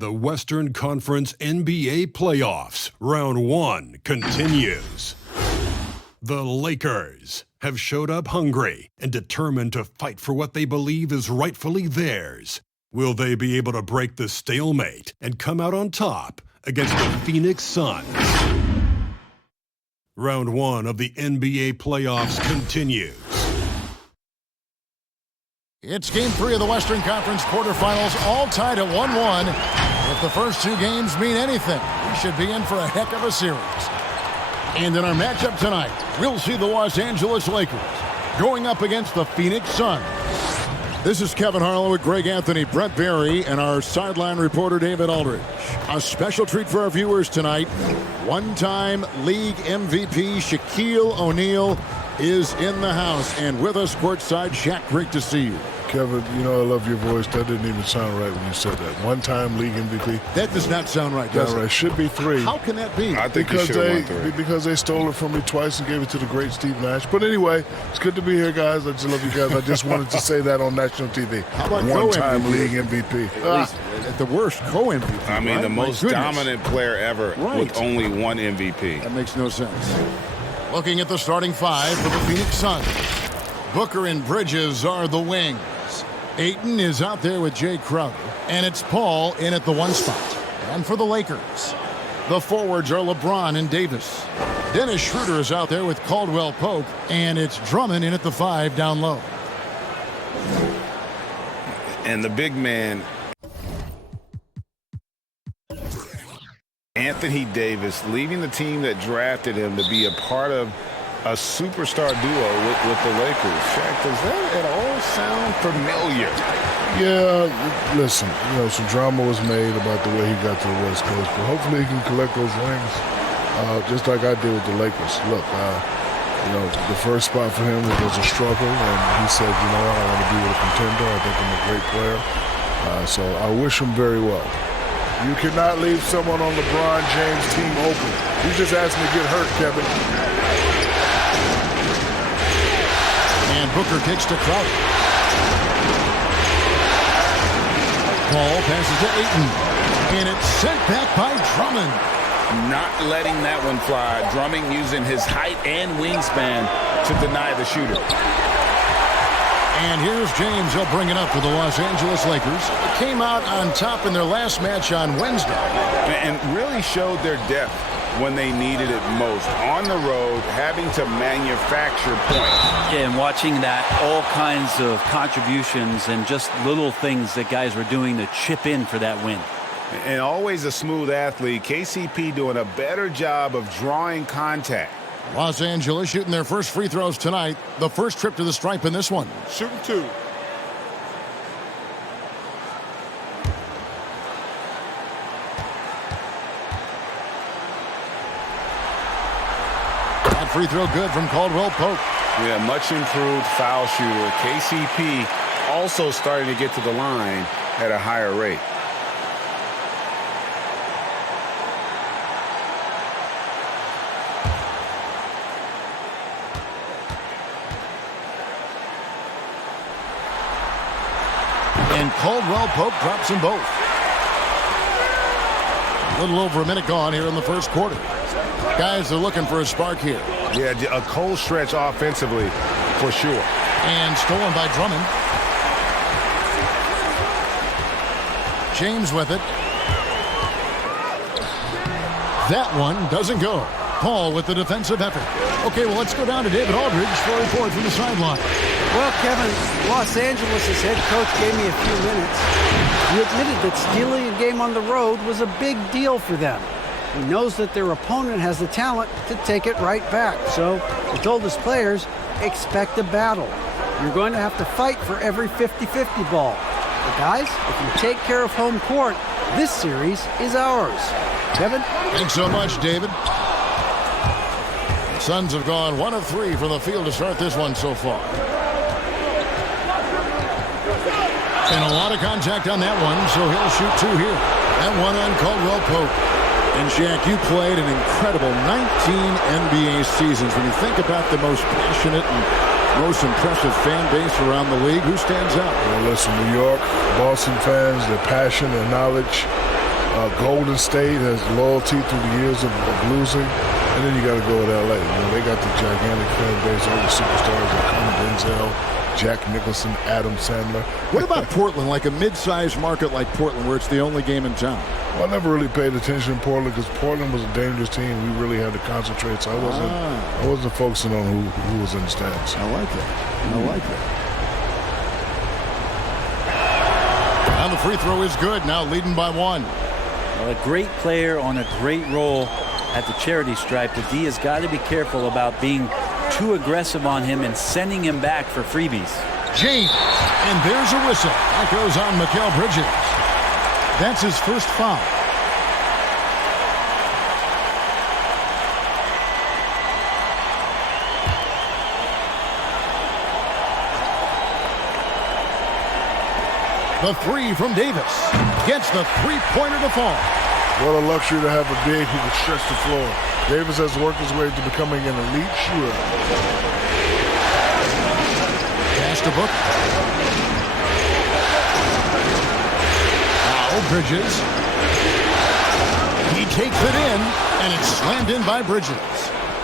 The Western Conference NBA Playoffs, Round 1 continues. The Lakers have showed up hungry and determined to fight for what they believe is rightfully theirs. Will they be able to break the stalemate and come out on top against the Phoenix Suns? Round 1 of the NBA Playoffs continues. It's Game 3 of the Western Conference quarterfinals, all tied at 1-1. If the first two games mean anything, we should be in for a heck of a series. And in our matchup tonight, we'll see the Los Angeles Lakers going up against the Phoenix Suns. This is Kevin Harlow with Greg Anthony, Brent Barry, and our sideline reporter David Aldridge. A special treat for our viewers tonight. One-time league MVP Shaquille O'Neal is in the house. And with us courtside, Shaq, great to see you. Kevin, you know I love your voice. That didn't even sound right when you said that. One-time league MVP. That does not sound right, does it? Should be 3. How can that be? I think because they stole it from me twice and gave it to the great Steve Nash. But anyway, it's good to be here, guys. I just love you guys. I just wanted to say that on national TV. How about one-time league MVP? At the worst, co-MVP. I mean, right? The most dominant player ever with only one MVP. That makes no sense. Looking at the starting 5 for the Phoenix Suns. Booker and Bridges are the wings. Ayton is out there with Jay Crowder. And it's Paul in at the 1 spot. And for the Lakers, the forwards are LeBron and Davis. Dennis Schroeder is out there with Caldwell Pope. And it's Drummond in at the 5 down low. And the big man, Anthony Davis, leaving the team that drafted him to be a part of a superstar duo with the Lakers. Shaq, does that at all sound familiar? Yeah, listen, some drama was made about the way he got to the West Coast, but hopefully he can collect those rings, just like I did with the Lakers. Look, the first spot for him was a struggle, and he said, I want to be with a contender. I think I'm a great player. So I wish him very well. You cannot leave someone on LeBron James' team open. You just asked me to get hurt, Kevin. And Booker kicks to Crowder. Ball passes to Ayton. And it's sent back by Drummond. Not letting that one fly. Drummond using his height and wingspan to deny the shooter. And here's James. He'll bring it up for the Los Angeles Lakers. It came out on top in their last match on Wednesday. And really showed their depth when they needed it most. On the road, having to manufacture points. Yeah, and watching that, all kinds of contributions and just little things that guys were doing to chip in for that win. And always a smooth athlete. KCP doing a better job of drawing contact. Los Angeles shooting their first free throws tonight. The first trip to the stripe in this one. Shooting 2. That free throw good from Caldwell Pope. Yeah, much improved foul shooter. KCP also starting to get to the line at a higher rate. And Caldwell Pope drops them both. A little over a minute gone here in the first quarter. Guys are looking for a spark here. Yeah, a cold stretch offensively for sure. And stolen by Drummond. James with it. That one doesn't go. Paul with the defensive effort. Okay, well, let's go down to David Aldridge for a report from the sideline. Well, Kevin, Los Angeles' head coach gave me a few minutes. He admitted that stealing a game on the road was a big deal for them. He knows that their opponent has the talent to take it right back. So he told his players, expect a battle. You're going to have to fight for every 50-50 ball. But guys, if you take care of home court, this series is ours. Kevin? Thanks so much, David. The Suns have gone 1 of 3 from the field to start this one so far. And a lot of contact on that one, so he'll shoot 2 here. That one on Caldwell Pope. And Shaq, you played an incredible 19 NBA seasons. When you think about the most passionate and most impressive fan base around the league, who stands out? Well, listen, New York, Boston fans, their passion, their knowledge, Golden State has loyalty through the years of losing. And then you got to go with L.A. They got the gigantic fan base, all the superstars like Denzel, Jack Nicholson, Adam Sandler. What about Portland, like a mid-sized market like Portland where it's the only game in town? Well, I never really paid attention to Portland because Portland was a dangerous team. We really had to concentrate, so I wasn't focusing on who was in the stands. I like that. I like that. And the free throw is good, now leading by 1. Well, a great player on a great role at the charity stripe. The D has got to be careful about being too aggressive on him and sending him back for freebies. James, and there's a whistle. That goes on Mikal Bridges. That's his first foul. The three from Davis gets the three-pointer to fall. What a luxury to have a big who can stretch the floor. Davis has worked his way to becoming an elite shooter. Pass to Book. Now Bridges. He takes it in, and it's slammed in by Bridges.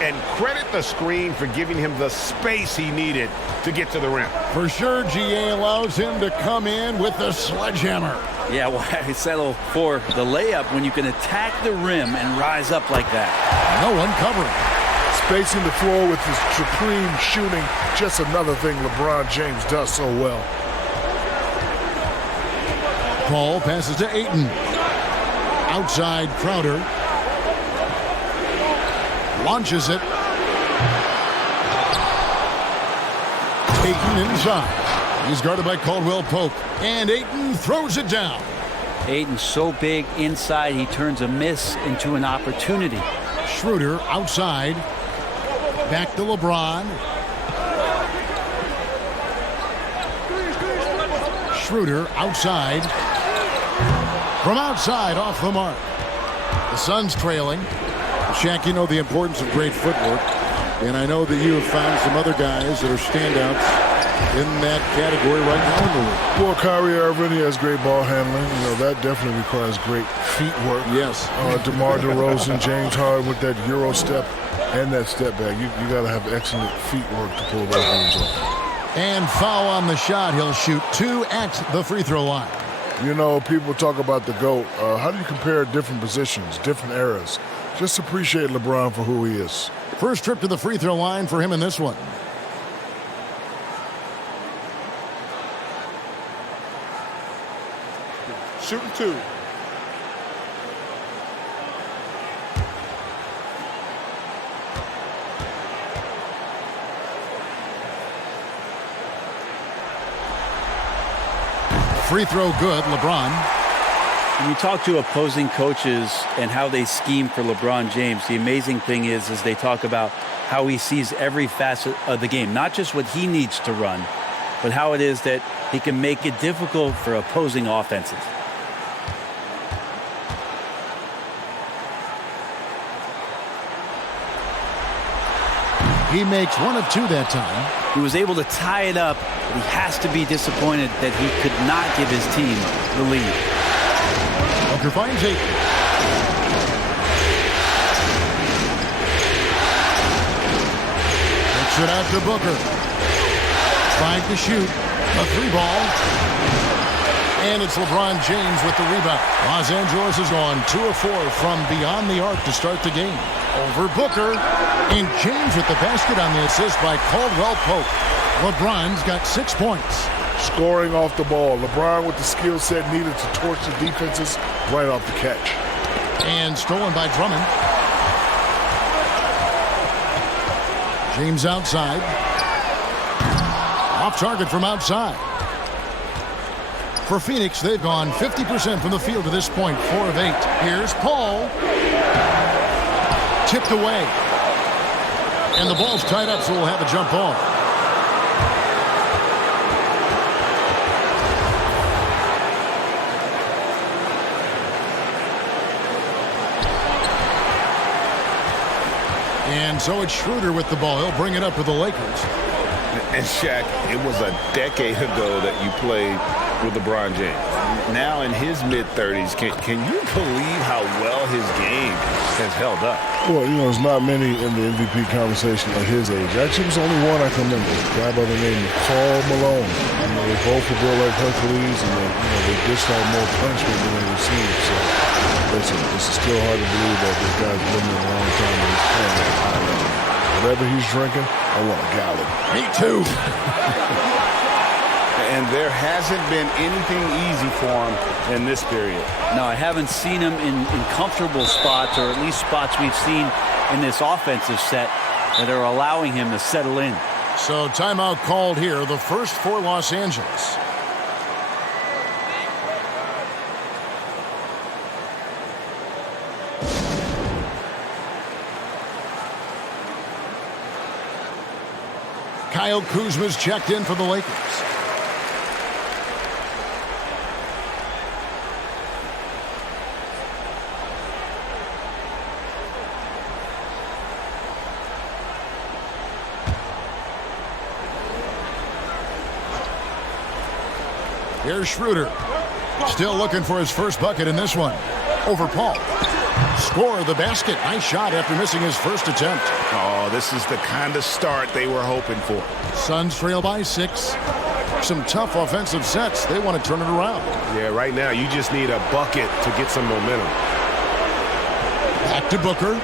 And credit the screen for giving him the space he needed to get to the rim. For sure, GA allows him to come in with the sledgehammer. Yeah, why settle for the layup when you can attack the rim and rise up like that? No one covering. Spacing the floor with his supreme shooting, just another thing LeBron James does so well. Paul passes to Ayton. Outside Crowder. Launches it. Ayton inside. He's guarded by Caldwell Pope. And Ayton throws it down. Ayton's so big inside, he turns a miss into an opportunity. Schroeder outside. Back to LeBron. Schroeder outside. From outside, off the mark. The Suns trailing. Shaq, you know the importance of great footwork. And I know that you have found some other guys that are standouts in that category right now in the league. Well, Kyrie Irving, he has great ball handling. That definitely requires great feet work. Yes. DeMar DeRozan, James Harden with that Euro step and that step back. You got to have excellent feet work to pull those moves off. And foul on the shot. He'll shoot 2 at the free throw line. People talk about the GOAT. How do you compare different positions, different eras? Just appreciate LeBron for who he is. First trip to the free throw line for him in this one. Shooting 2. Free throw good, LeBron. When you talk to opposing coaches and how they scheme for LeBron James, the amazing thing is they talk about how he sees every facet of the game, not just what he needs to run, but how it is that he can make it difficult for opposing offenses. He makes 1 of 2 that time. He was able to tie it up, but he has to be disappointed that he could not give his team the lead. Booker finds Ayton. Takes it out to Booker. Trying to shoot. A 3-ball. And it's LeBron James with the rebound. Los Angeles has gone 2 of 4 from beyond the arc to start the game. Over Booker. And James with the basket on the assist by Caldwell Pope. LeBron's got 6 points. Scoring off the ball. LeBron with the skill set needed to torch the defenses right off the catch. And stolen by Drummond. James outside. Off target from outside. For Phoenix, they've gone 50% from the field to this point, 4 of 8. Here's Paul. Tipped away. And the ball's tied up, so we'll have a jump ball. And so it's Schroeder with the ball. He'll bring it up for the Lakers. And Shaq, it was a decade ago that you played with LeBron James. now in his mid-30s. Can you believe how well his game has held up? Well, there's not many in the MVP conversation at his age. Actually, there's only one I can remember, a guy by the name of Paul Malone. They both were built like Hercules, and they dished out more punishment than they received. So, listen, this is still hard to believe that this guy's been there a long time and he's playing at a high level. Whatever he's drinking, I want a gallon. Me too. And there hasn't been anything easy for him in this period. No, I haven't seen him in comfortable spots, or at least spots we've seen in this offensive set that are allowing him to settle in. So timeout called here, the first for Los Angeles. Kyle Kuzma's checked in for the Lakers. Here's Schroeder. Still looking for his first bucket in this one. Over Paul. Score the basket. Nice shot after missing his first attempt. Oh, this is the kind of start they were hoping for. Suns trail by 6. Some tough offensive sets. They want to turn it around. Yeah, right now you just need a bucket to get some momentum. Back to Booker.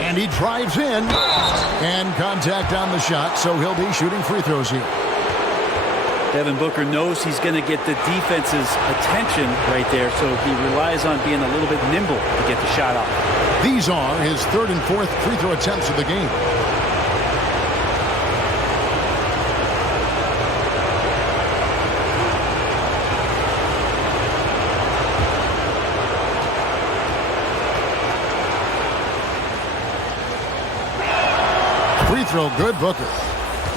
And he drives in. And contact on the shot, so he'll be shooting free throws here. Devin Booker knows he's going to get the defense's attention right there, so he relies on being a little bit nimble to get the shot off. These are his third and fourth free throw attempts of the game. Free throw good, Booker.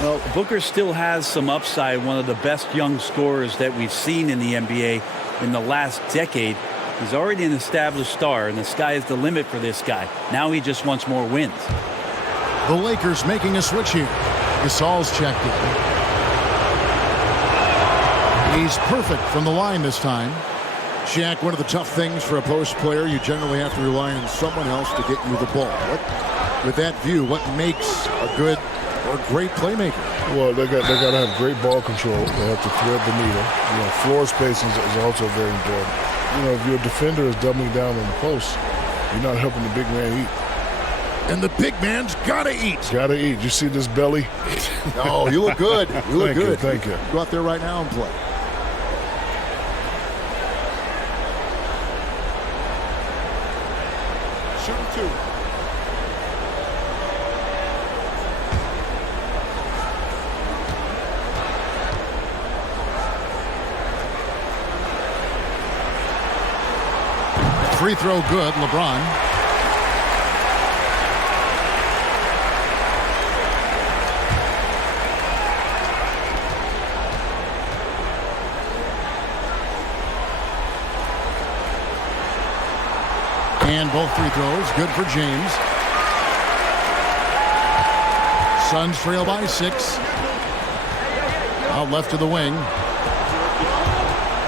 Well, Booker still has some upside, one of the best young scorers that we've seen in the NBA in the last decade. He's already an established star, and the sky is the limit for this guy. Now he just wants more wins. The Lakers making a switch here. Gasol's checked in. He's perfect from the line this time. Shaq, one of the tough things for a post player, you generally have to rely on someone else to get you the ball. With that view, what makes a good or great playmaker? Well, they got to have great ball control. They have to thread the needle. Floor spacing is also very important. If your defender is doubling down on the post, you're not helping the big man eat. And the big man's gotta eat. Gotta eat. You see this belly? Oh, you look good. You look good. Thank you. Go out there right now and play. Shooting 2. Free throw good, LeBron. And both free throws, good for James. Suns trail by 6. Out left to the wing.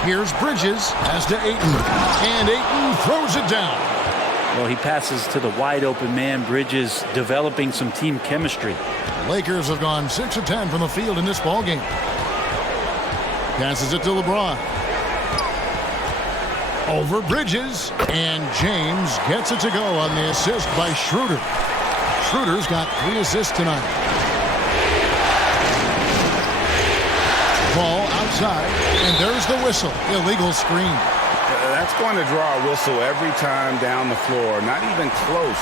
Here's Bridges, pass to Ayton, and Ayton throws it down. Well, he passes to the wide open man. Bridges developing some team chemistry. Lakers have gone 6 of 10 from the field in this ballgame. Passes it to LeBron. Over Bridges, and James gets it to go on the assist by Schroeder. Schroeder's got 3 assists tonight. Ball outside, and there's the whistle. Illegal screen. That's going to draw a whistle every time down the floor. Not even close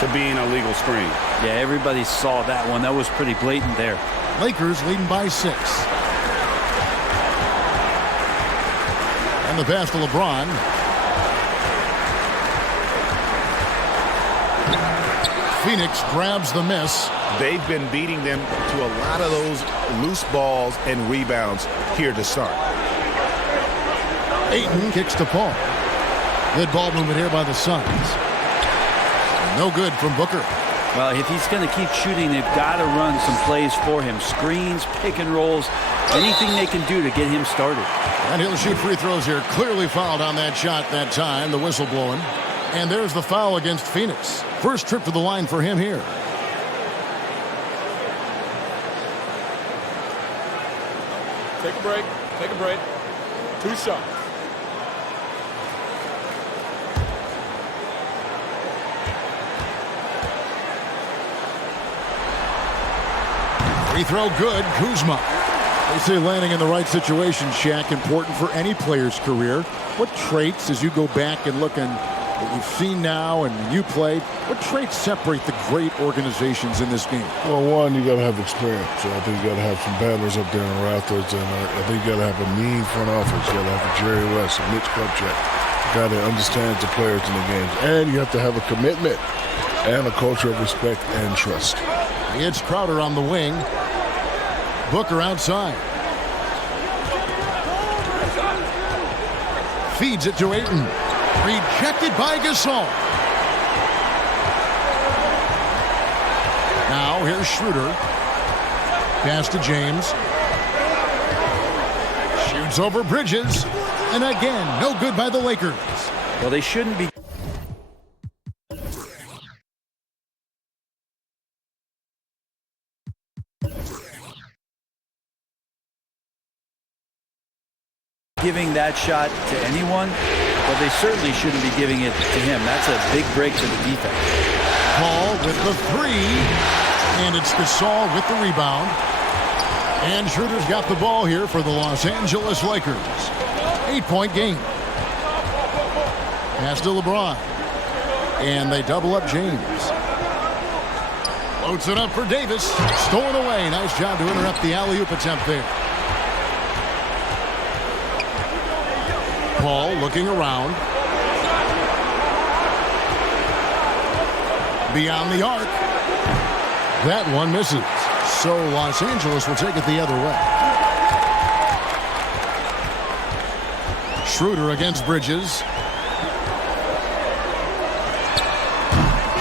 to being a legal screen. Yeah, everybody saw that one. That was pretty blatant there. Lakers leading by 6. And the pass to LeBron. Phoenix grabs the miss. They've been beating them to a lot of those loose balls and rebounds here to start. Ayton kicks to Paul. Good ball movement here by the Suns. No good from Booker. Well, if he's going to keep shooting, they've got to run some plays for him. Screens, pick and rolls, anything they can do to get him started. And he'll shoot free throws here. Clearly fouled on that shot that time. The whistle blowing. And there's the foul against Phoenix. First trip to the line for him here. Take a break. Take a break. 2 shots. Free throw good. Kuzma. They say landing in the right situation, Shaq, important for any player's career. What traits, as you go back and look at what you've seen now and you played, what traits separate the great organizations in this game? Well, one, you got to have experience. I think you got to have some battlers up there in the rafters, and I think you got to have a mean front office. You got to have a Jerry West, a Mitch Kupchak. You got to understand the players in the games, and you have to have a commitment and a culture of respect and trust. It's Crowder on the wing. Booker outside. Feeds it to Ayton. Rejected by Gasol. Now here's Schroeder. Pass to James. Shoots over Bridges. And again, no good by the Lakers. Well, they shouldn't be giving that shot to anyone, but they certainly shouldn't be giving it to him. That's a big break to the defense. Paul with the three, and it's Gasol with the rebound. And Schroeder's got the ball here for the Los Angeles Lakers. 8-point game. Pass to LeBron. And they double up James. Floats it up for Davis. Stolen away. Nice job to interrupt the alley-oop attempt there. Paul looking around. Beyond the arc. That one misses. So Los Angeles will take it the other way. Schroeder against Bridges.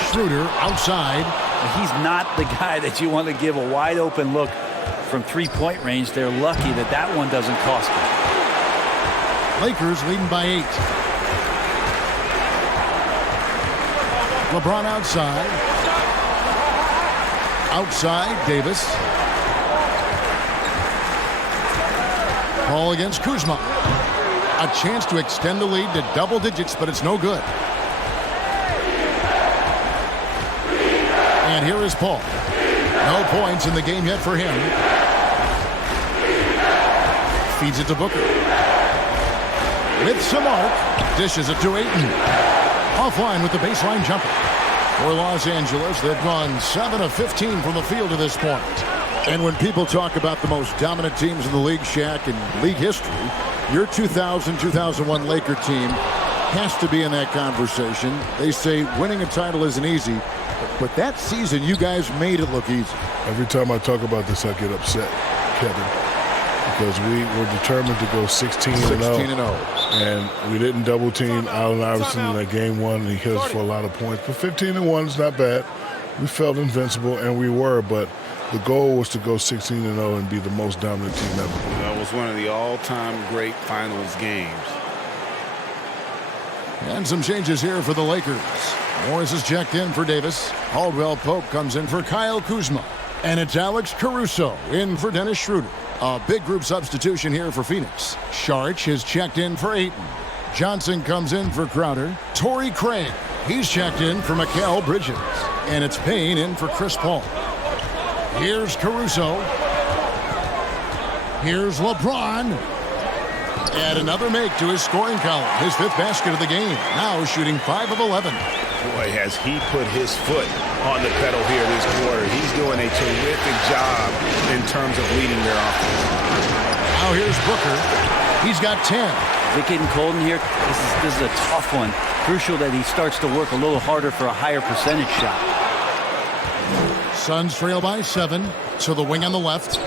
Schroeder outside. He's not the guy that you want to give a wide open look from three-point range. They're lucky that that one doesn't cost them. Lakers leading by 8. LeBron outside. Outside, Davis. Paul against Kuzma. A chance to extend the lead to double digits, but it's no good. And here is Paul. No points in the game yet for him. Feeds it to Booker. With some arc, dishes it to Ayton. Offline with the baseline jumper. For Los Angeles, they've gone 7 of 15 from the field to this point. And when people talk about the most dominant teams in the league, Shaq, in league history, your 2000-2001 Laker team has to be in that conversation. They say winning a title isn't easy, but that season you guys made it look easy. Every time I talk about this, I get upset, Kevin, because we were determined to go 16-0. And we didn't double team Allen Iverson in that game one, and he hit us for a lot of points. But 15-1 is not bad. We felt invincible, and we were, but the goal was to go 16-0 and be the most dominant team ever. That was one of the all-time great finals games. And some changes here for the Lakers. Morris is checked in for Davis. Caldwell Pope comes in for Kyle Kuzma. And it's Alex Caruso in for Dennis Schroeder. A big group substitution here for Phoenix. Sharch is checked in for Ayton. Johnson comes in for Crowder. Torrey Craig, he's checked in for Mikal Bridges. And it's Payne in for Chris Paul. Here's Caruso. Here's LeBron. And another make to his scoring column. His 5th basket of the game. Now shooting 5 of 11. Boy, has he put his foot on the pedal here this quarter. He's doing a terrific job in terms of leading their offense. Now here's Booker. He's got 10. Is it getting cold in here? This is a tough one. Crucial that he starts to work a little harder for a higher percentage shot. Suns trail by 7 to the wing on the left.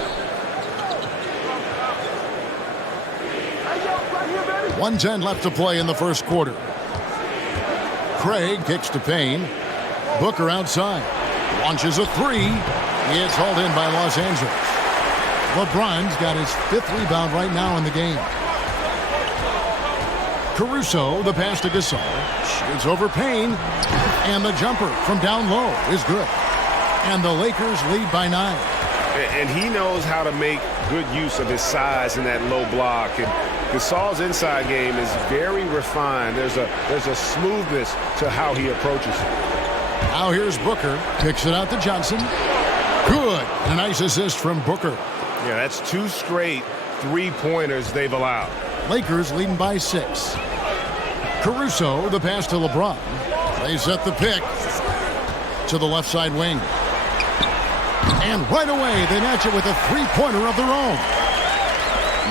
1:10 left to play in the first quarter. Craig kicks to Payne. Booker outside. Launches a three. It's hauled in by Los Angeles. LeBron's got his 5th rebound right now in the game. Caruso, the pass to Gasol. Shoots over Payne. And the jumper from down low is good. And the Lakers lead by 9. And he knows how to make good use of his size in that low block. And Gasol's inside game is very refined. There's a smoothness to how he approaches it. Now here's Booker. Kicks it out to Johnson. Good. A nice assist from Booker. Yeah, that's 2 straight 3-pointers they've allowed. Lakers leading by 6. Caruso, the pass to LeBron. They set the pick to the left side wing. And right away, they match it with a 3-pointer of their own.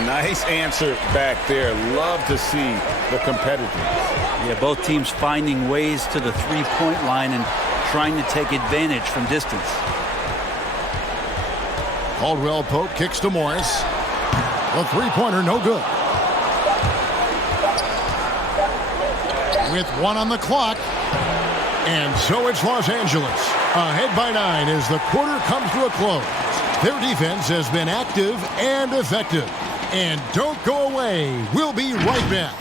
Nice answer back there. Love to see the competitiveness. Yeah, both teams finding ways to the 3-point line and trying to take advantage from distance. Caldwell Pope kicks to Morris. The 3-pointer, no good. With 1 on the clock. And so it's Los Angeles. Ahead by 9 as the quarter comes to a close. Their defense has been active and effective. And don't go away. We'll be right back.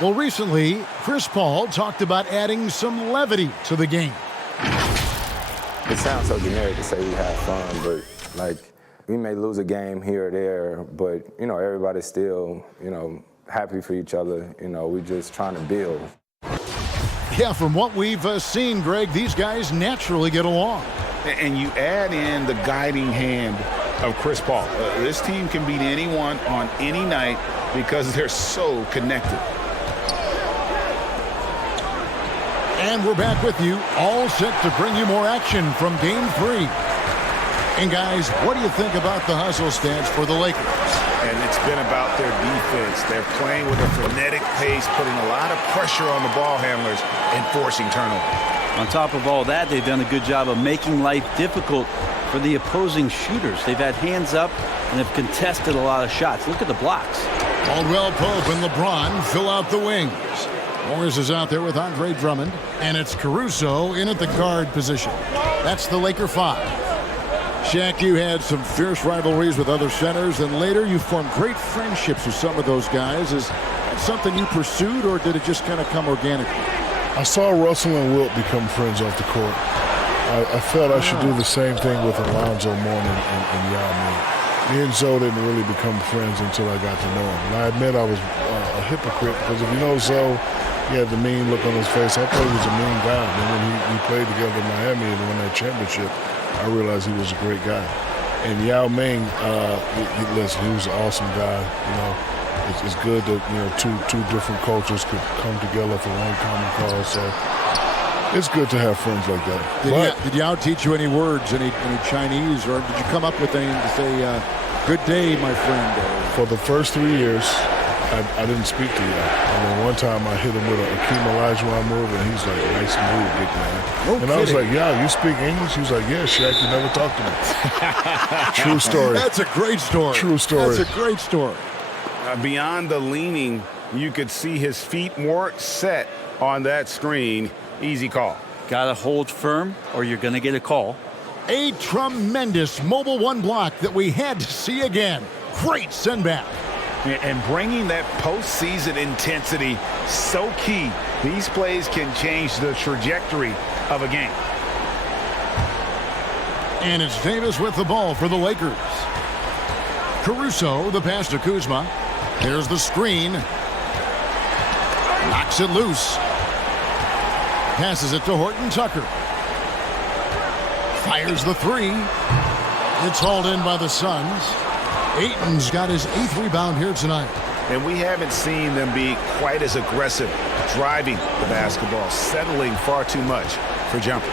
Well, recently, Chris Paul talked about adding some levity to the game. It sounds so generic to say we have fun, but, like, we may lose a game here or there, but, you know, everybody's still, you know, happy for each other. You know, we're just trying to build. Yeah, from what we've seen, Greg, these guys naturally get along. And you add in the guiding hand of Chris Paul. This team can beat anyone on any night because they're so connected. And we're back with you, all set to bring you more action from Game 3. And, guys, what do you think about the hustle stance for the Lakers? And it's been about their defense. They're playing with a frenetic pace, putting a lot of pressure on the ball handlers and forcing turnovers. On top of all that, they've done a good job of making life difficult for the opposing shooters. They've had hands up and have contested a lot of shots. Look at the blocks. Caldwell Pope and LeBron fill out the wings. Morris is out there with Andre Drummond, and it's Caruso in at the guard position. That's the Laker 5. Shaq, you had some fierce rivalries with other centers, and later you formed great friendships with some of those guys. Is that something you pursued, or did it just kind of come organically? I saw Russell and Wilt become friends off the court. I felt I should do the same thing with Alonzo Mourning and Yao Ming. Me and Zoe didn't really become friends until I got to know him. And I admit I was a hypocrite, because if you know Zoe, he had the mean look on his face. I thought he was a mean guy. Then when we played together in Miami and won that championship, I realized he was a great guy. And Yao Ming, listen, he was an awesome guy. You know, it's good that, you know, two different cultures could come together for one common cause. So it's good to have friends like that. Did Yao teach you any words, any Chinese, or did you come up with anything to say, good day, my friend? For the first 3 years, I didn't speak to Yao. And then one time I hit him with a Akeem Olajuwon move, and he's like, nice move, big man. I was like, Yao, you speak English? He was like, yeah, Shaq, you never talked to me. True story. That's a great story. True story. That's a great story. Beyond the leaning, you could see his feet weren't set on that screen. Easy call. Got to hold firm or you're going to get a call. A tremendous Mobile One block that we had to see again. Great send back. And bringing that postseason intensity, so key. These plays can change the trajectory of a game. And it's Davis with the ball for the Lakers. Caruso, the pass to Kuzma. Here's the screen. Knocks it loose. Passes it to Horton Tucker. Fires the three. It's hauled in by the Suns. Ayton's got his 8th rebound here tonight. And we haven't seen them be quite as aggressive driving the basketball, settling far too much for jumpers.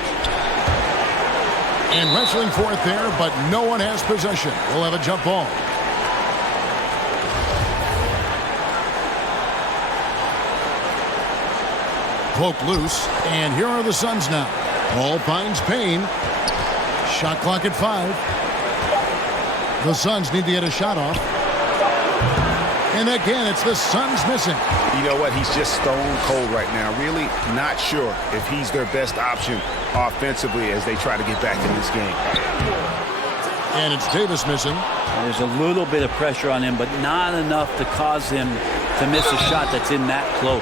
And wrestling for it there, but no one has possession. We'll have a jump ball. Poked loose, and here are the Suns now. Ball finds Payne. Shot clock at 5. The Suns need to get a shot off. And again, it's the Suns missing. You know what? He's just stone cold right now. Really not sure if he's their best option offensively as they try to get back in this game. And it's Davis missing. There's a little bit of pressure on him, but not enough to cause him to miss a shot that's in that close.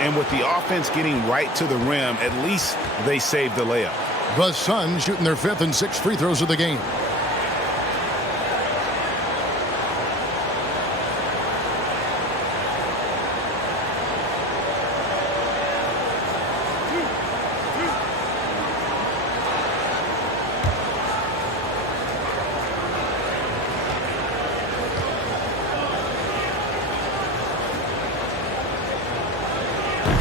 And with the offense getting right to the rim, at least they saved the layup. The Suns shooting their 5th and 6th free throws of the game.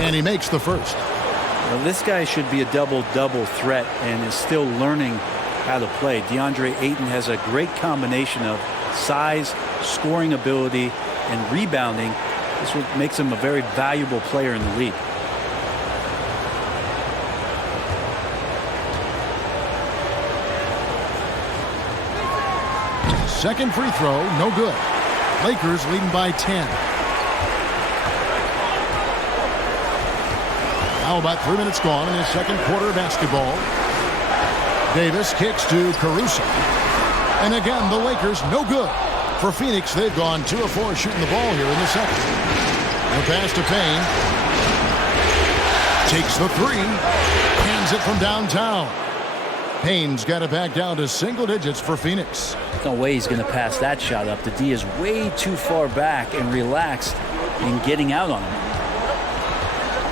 And he makes the first. Well, this guy should be a double-double threat and is still learning how to play. DeAndre Ayton has a great combination of size, scoring ability, and rebounding. This is what makes him a very valuable player in the league. Second free throw, no good. Lakers leading by 10. Now about 3 minutes gone in the second quarter of basketball. Davis kicks to Caruso. And again, the Lakers no good. For Phoenix, they've gone 2 of 4 shooting the ball here in the second. The pass to Payne. Takes the 3. Hands it from downtown. Payne's got it back down to single digits for Phoenix. No way he's going to pass that shot up. The D is way too far back and relaxed in getting out on him.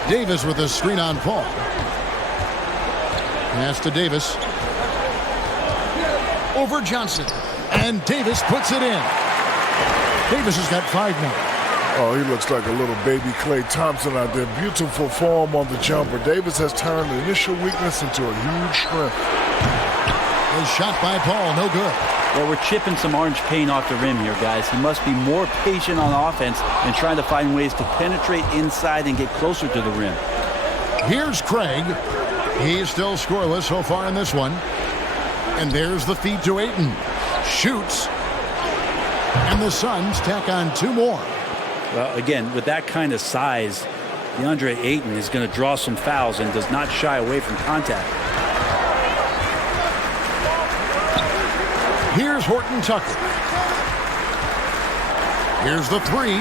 Davis with a screen on Paul. Pass to Davis. Over Johnson. And Davis puts it in. Davis has got 5 now. Oh, he looks like a little baby Klay Thompson out there. Beautiful form on the jumper. Davis has turned the initial weakness into a huge strength. A shot by Paul, no good. Well, we're chipping some orange paint off the rim here, guys. He must be more patient on offense and trying to find ways to penetrate inside and get closer to the rim. Here's Craig. He's still scoreless so far in this one. And there's the feed to Ayton. Shoots. And the Suns tack on 2 more. Well, again, with that kind of size, DeAndre Ayton is going to draw some fouls and does not shy away from contact. Here's Horton Tucker. Here's the 3.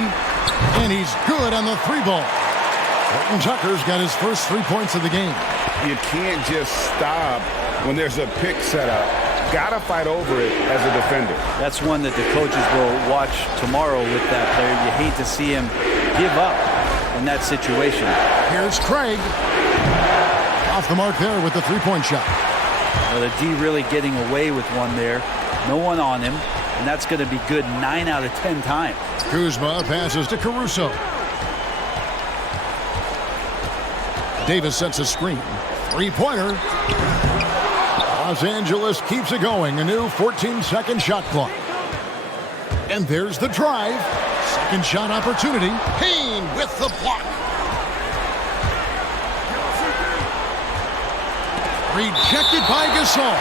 And he's good on the 3 ball. Horton Tucker's got his first 3 points of the game. You can't just stop when there's a pick set up. Got to fight over it as a defender. That's one that the coaches will watch tomorrow with that player. You hate to see him give up in that situation. Here's Craig. Off the mark there with the 3-point shot. Well, the D really getting away with one there. No one on him, and that's going to be good 9 out of 10 times. Kuzma passes to Caruso. Davis sets a screen. 3-pointer. Los Angeles keeps it going. A new 14-second shot clock. And there's the drive. Second shot opportunity. Payne with the block. Rejected by Gasol.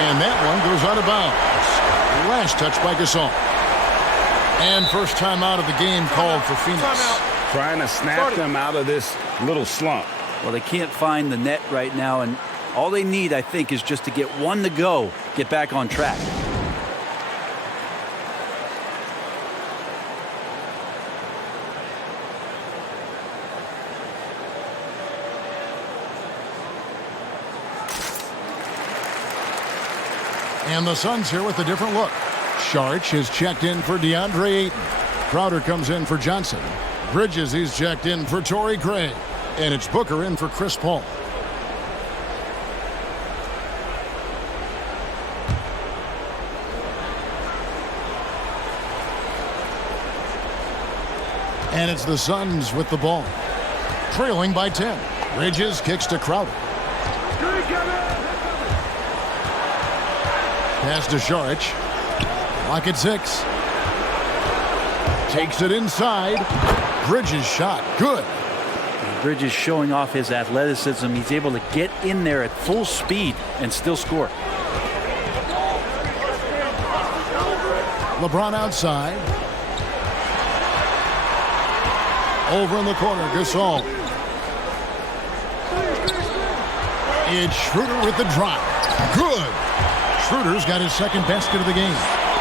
And that one goes out of bounds. Last touch by Gasol. And first time out of the game called for Phoenix. Trying to snap them out of this little slump. Well, they can't find the net right now, and all they need, I think, is just to get one to go, get back on track. And the Suns here with a different look. Saric is checked in for DeAndre Ayton. Crowder comes in for Johnson. Bridges, he's checked in for Torrey Craig. And it's Booker in for Chris Paul. And it's the Suns with the ball. Trailing by 10. Bridges kicks to Crowder. Pass to Saric. Lock at 6. Takes it inside. Bridges shot. Good. Bridges showing off his athleticism. He's able to get in there at full speed and still score. LeBron outside. Over in the corner, Gasol. It's Schroeder with the drive. Good. Schroeder's got his second basket of the game.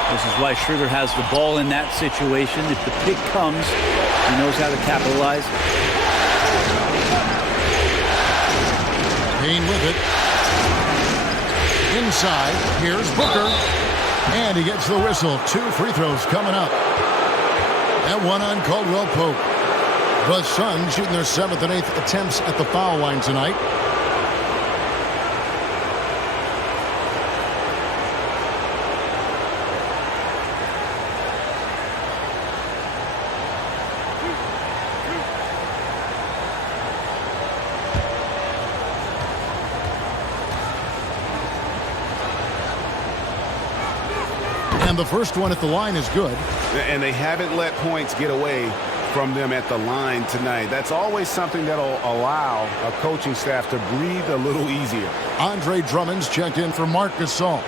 This is why Schroeder has the ball in that situation. If the pick comes, he knows how to capitalize. Payne with it. Inside, here's Booker. And he gets the whistle. 2 free throws coming up. That one on Caldwell Pope. The Suns shooting their 7th and 8th attempts at the foul line tonight. And the first one at the line is good. And they haven't let points get away from them at the line tonight. That's always something that'll allow a coaching staff to breathe a little easier. Andre Drummond's checked in for Marc Gasol.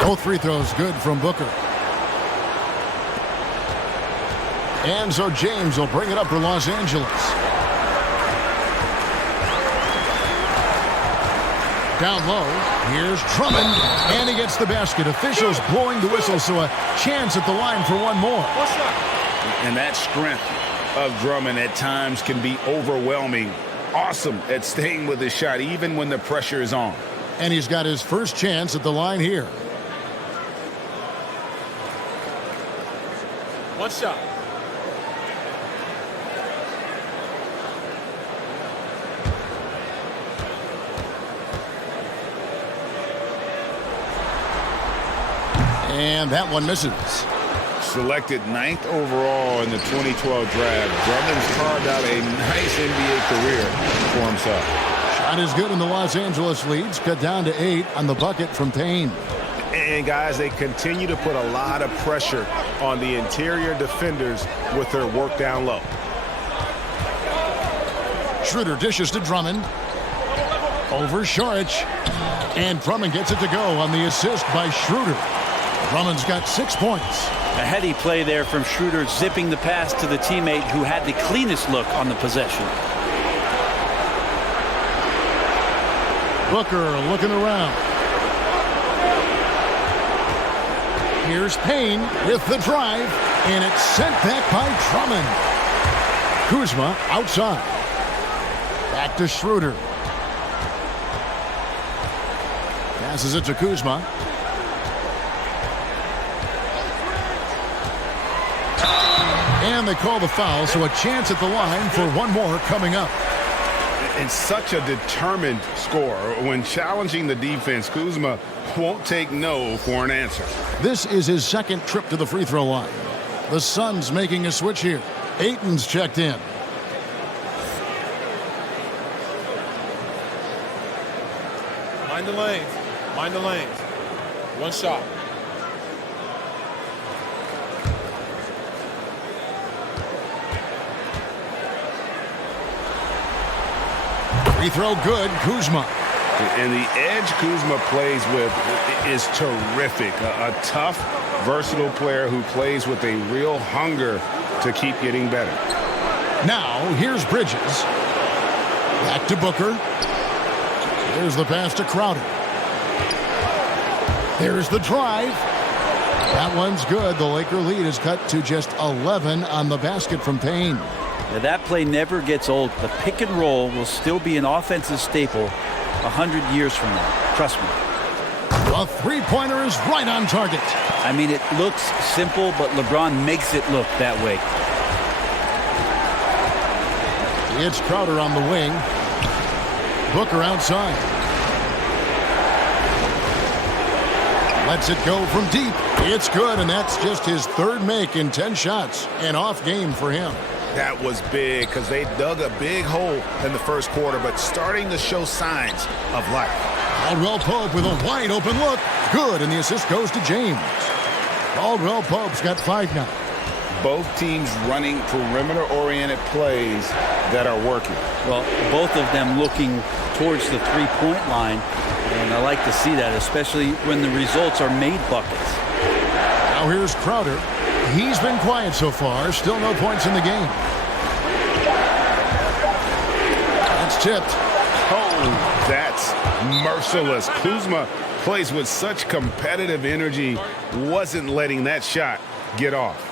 Both free throws good from Booker. And so James will bring it up for Los Angeles. Down low, here's Drummond, and he gets the basket. Officials blowing the whistle, so a chance at the line for one more. And that strength of Drummond at times can be overwhelming. Awesome at staying with his shot, even when the pressure is on. And he's got his first chance at the line here. One shot. And that one misses. Selected 9th overall in the 2012 draft, Drummond's carved out a nice NBA career for himself. Shot is good, and the Los Angeles leads cut down to 8 on the bucket from Payne. And guys, they continue to put a lot of pressure on the interior defenders with their work down low. Schroeder dishes to Drummond. Over Saric. And Drummond gets it to go on the assist by Schroeder. Drummond's got 6 points. A heady play there from Schroeder, zipping the pass to the teammate who had the cleanest look on the possession. Booker looking around. Here's Payne with the drive, and it's sent back by Drummond. Kuzma outside. Back to Schroeder. Passes it to Kuzma. And they call the foul, so a chance at the line for one more coming up. And such a determined scorer. When challenging the defense, Kuzma won't take no for an answer. This is his second trip to the free throw line. The Suns making a switch here. Ayton's checked in. Mind the lanes. Mind the lanes. One shot. Free throw good, Kuzma. And the edge Kuzma plays with is terrific. A tough, versatile player who plays with a real hunger to keep getting better. Now, here's Bridges. Back to Booker. There's the pass to Crowder. There's the drive. That one's good. The Laker lead is cut to just 11 on the basket from Payne. Now, that play never gets old. The pick and roll will still be an offensive staple 100 years from now. Trust me. A three-pointer is right on target. I mean, it looks simple, but LeBron makes it look that way. It's Crowder on the wing. Booker outside. Lets it go from deep. It's good, and that's just his third make in 10 shots. An off game for him. That was big because they dug a big hole in the first quarter, but starting to show signs of life. Caldwell Pope with a wide open look. Good, and the assist goes to James. Caldwell Pope's got 5 now. Both teams running perimeter-oriented plays that are working. Well, both of them looking towards the three-point line, and I like to see that, especially when the results are made buckets. Now here's Crowder. He's been quiet so far. Still no points in the game. That's tipped. Oh, that's merciless. Kuzma plays with such competitive energy, wasn't letting that shot get off.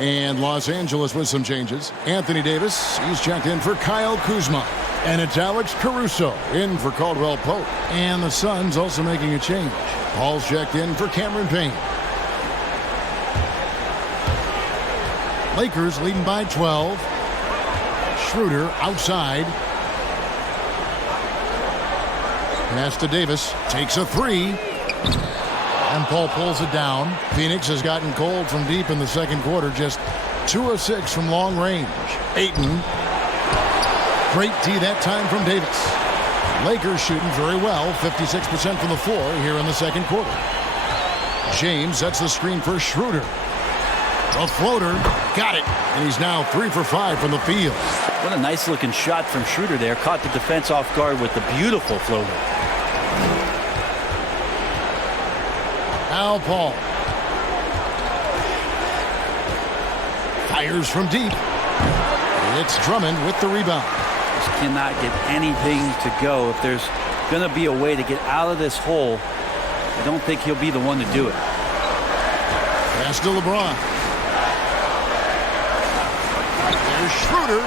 And Los Angeles with some changes. Anthony Davis, he's checked in for Kyle Kuzma. And it's Alex Caruso in for Caldwell Pope. And the Suns also making a change. Paul's checked in for Cameron Payne. Lakers leading by 12. Schroeder outside. Pass to Davis. Takes a 3. And Paul pulls it down. Phoenix has gotten cold from deep in the second quarter. Just 2 of 6 from long range. Ayton. Great D that time from Davis. Lakers shooting very well. 56% from the floor here in the second quarter. James sets the screen for Schroeder. A floater. Got it. And he's now 3 for 5 from the field. What a nice looking shot from Schroeder there. Caught the defense off guard with the beautiful floater. Now Paul. Fires from deep. It's Drummond with the rebound. Just cannot get anything to go. If there's going to be a way to get out of this hole, I don't think he'll be the one to do it. Pass to LeBron. There's Schroeder.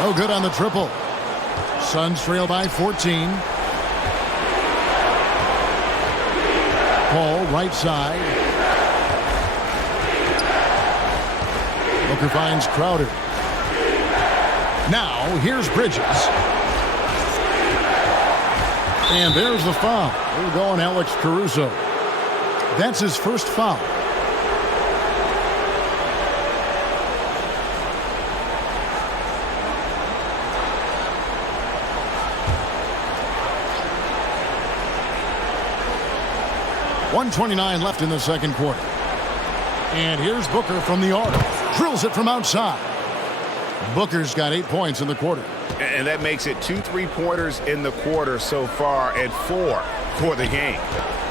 No good on the triple. Suns trail by 14. Paul, right side. Booker finds Crowder. Now, here's Bridges. And there's the foul. We're going Alex Caruso. That's his first foul. .129 left in the second quarter. And here's Booker from the arc. Drills it from outside. Booker's got 8 points in the quarter. And that makes it 2 3-pointers in the quarter so far and 4 for the game.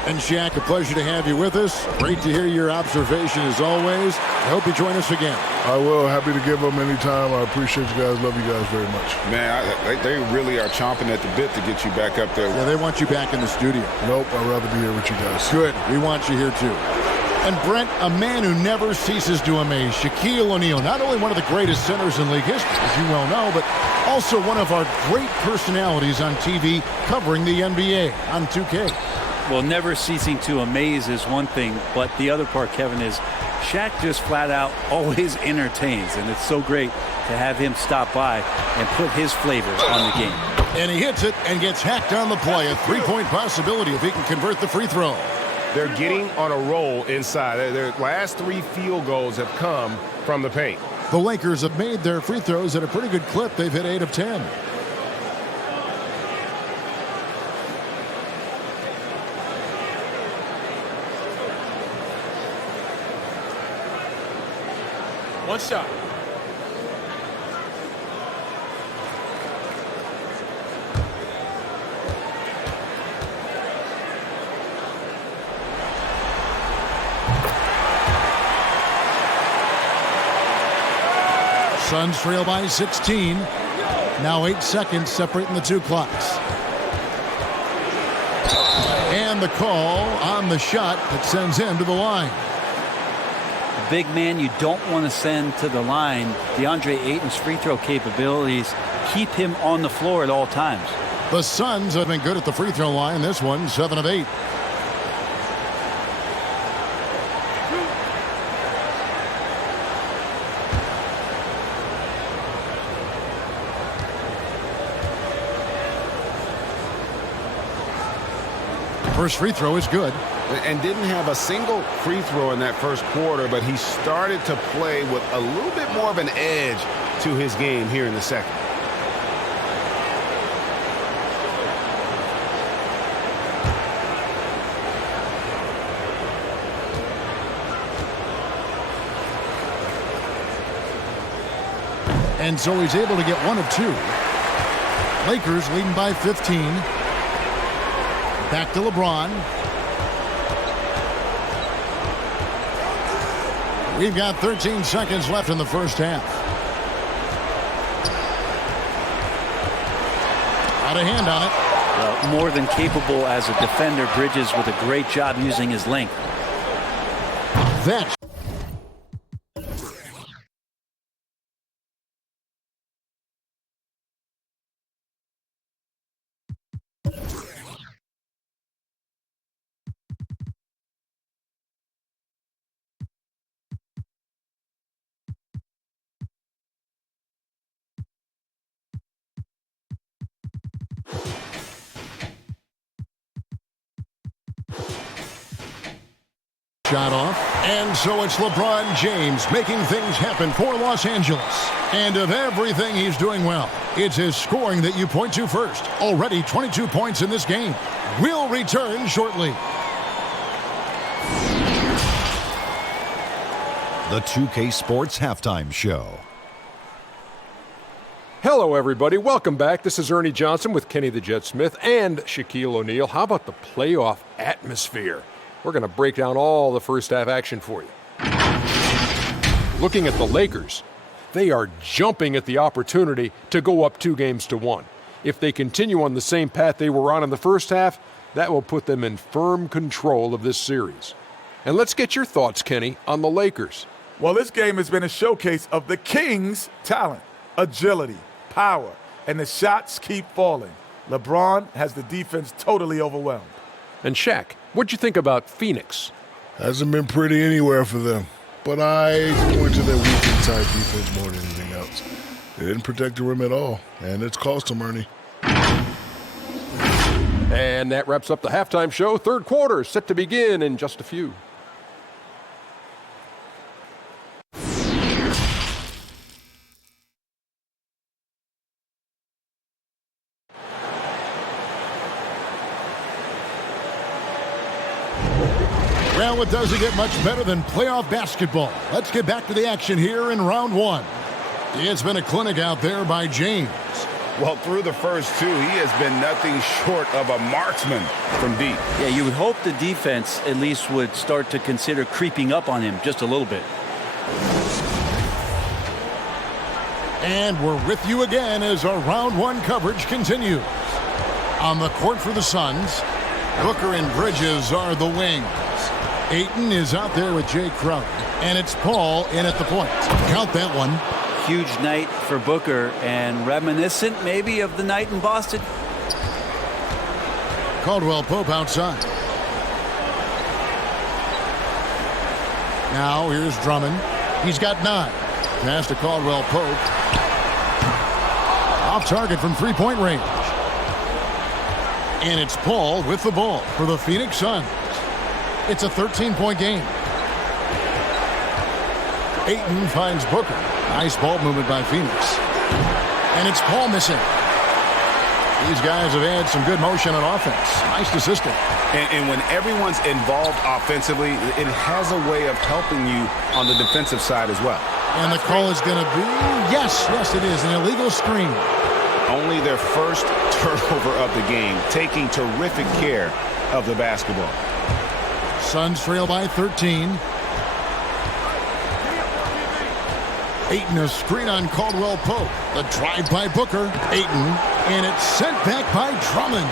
And Shaq, a pleasure to have you with us. Great to hear your observation as always. I hope you join us again. I will. Happy to give them anytime. I appreciate you guys. Love you guys very much. Man, they really are chomping at the bit to get you back up there. Yeah, they want you back in the studio. Nope, I'd rather be here with you guys. Good. We want you here too. And Brent, a man who never ceases to amaze, Shaquille O'Neal, not only one of the greatest centers in league history, as you well know, but also one of our great personalities on TV covering the NBA on 2K. Well, never ceasing to amaze is one thing, but the other part, Kevin, is Shaq just flat out always entertains, and it's so great to have him stop by and put his flavor on the game. And he hits it and gets hacked on the play. A three-point possibility if he can convert the free throw. They're getting on a roll inside. Their last 3 field goals have come from the paint. The Lakers have made their free throws at a pretty good clip. They've hit 8 of 10. One shot. Suns trail by 16. Now 8 seconds separating the 2 clocks. And the call on the shot that sends him to the line. Big man you don't want to send to the line. DeAndre Ayton's free throw capabilities keep him on the floor at all times. The Suns have been good at the free throw line. This one, 7 of 8. First free throw is good. And didn't have a single free throw in that first quarter, but he started to play with a little bit more of an edge to his game here in the second. And so he's able to get one of two. Lakers leading by 15. Back to LeBron. We've got 13 seconds left in the first half. Out of hand on it. More than capable as a defender. Bridges with a great job using his length. That's shot off. And so it's LeBron James making things happen for Los Angeles. And of everything he's doing well, it's his scoring that you point to first. Already 22 points in this game. We'll return shortly. The 2K Sports Halftime Show. Hello, everybody. Welcome back. This is Ernie Johnson with Kenny the Jet Smith and Shaquille O'Neal. How about the playoff atmosphere? We're going to break down all the first half action for you. Looking at the Lakers, they are jumping at the opportunity to go up 2-1. If they continue on the same path they were on in the first half, that will put them in firm control of this series. And let's get your thoughts, Kenny, on the Lakers. Well, this game has been a showcase of the Kings' talent, agility, power, and the shots keep falling. LeBron has the defense totally overwhelmed. And Shaq, what'd you think about Phoenix? Hasn't been pretty anywhere for them. But I point to their weak inside defense more than anything else. They didn't protect the rim at all, and it's cost them, Ernie. And that wraps up the halftime show. Third quarter set to begin in just a few. Well, it doesn't get much better than playoff basketball. Let's get back to the action here in round one. It's been a clinic out there by James. Well, through the first two, he has been nothing short of a marksman from deep. Yeah, you would hope the defense at least would start to consider creeping up on him just a little bit. And we're with you again as our round one coverage continues. On the court for the Suns, Booker and Bridges are the wings. Ayton is out there with Jay Crowder. And it's Paul in at the point. Count that one. Huge night for Booker and reminiscent maybe of the night in Boston. Caldwell Pope outside. Now here's Drummond. He's got 9. Pass to Caldwell Pope. Off target from three-point range. And it's Paul with the ball for the Phoenix Suns. It's a 13-point game. Ayton finds Booker. Nice ball movement by Phoenix. And it's Paul missing. These guys have had some good motion on offense. Nice to system. And when everyone's involved offensively, it has a way of helping you on the defensive side as well. And the call is going to be, yes, it is, an illegal screen. Only their first turnover of the game, taking terrific care of the basketball. Suns trail by 13. Ayton a screen on Caldwell Pope. The drive by Booker. Ayton. And it's sent back by Drummond.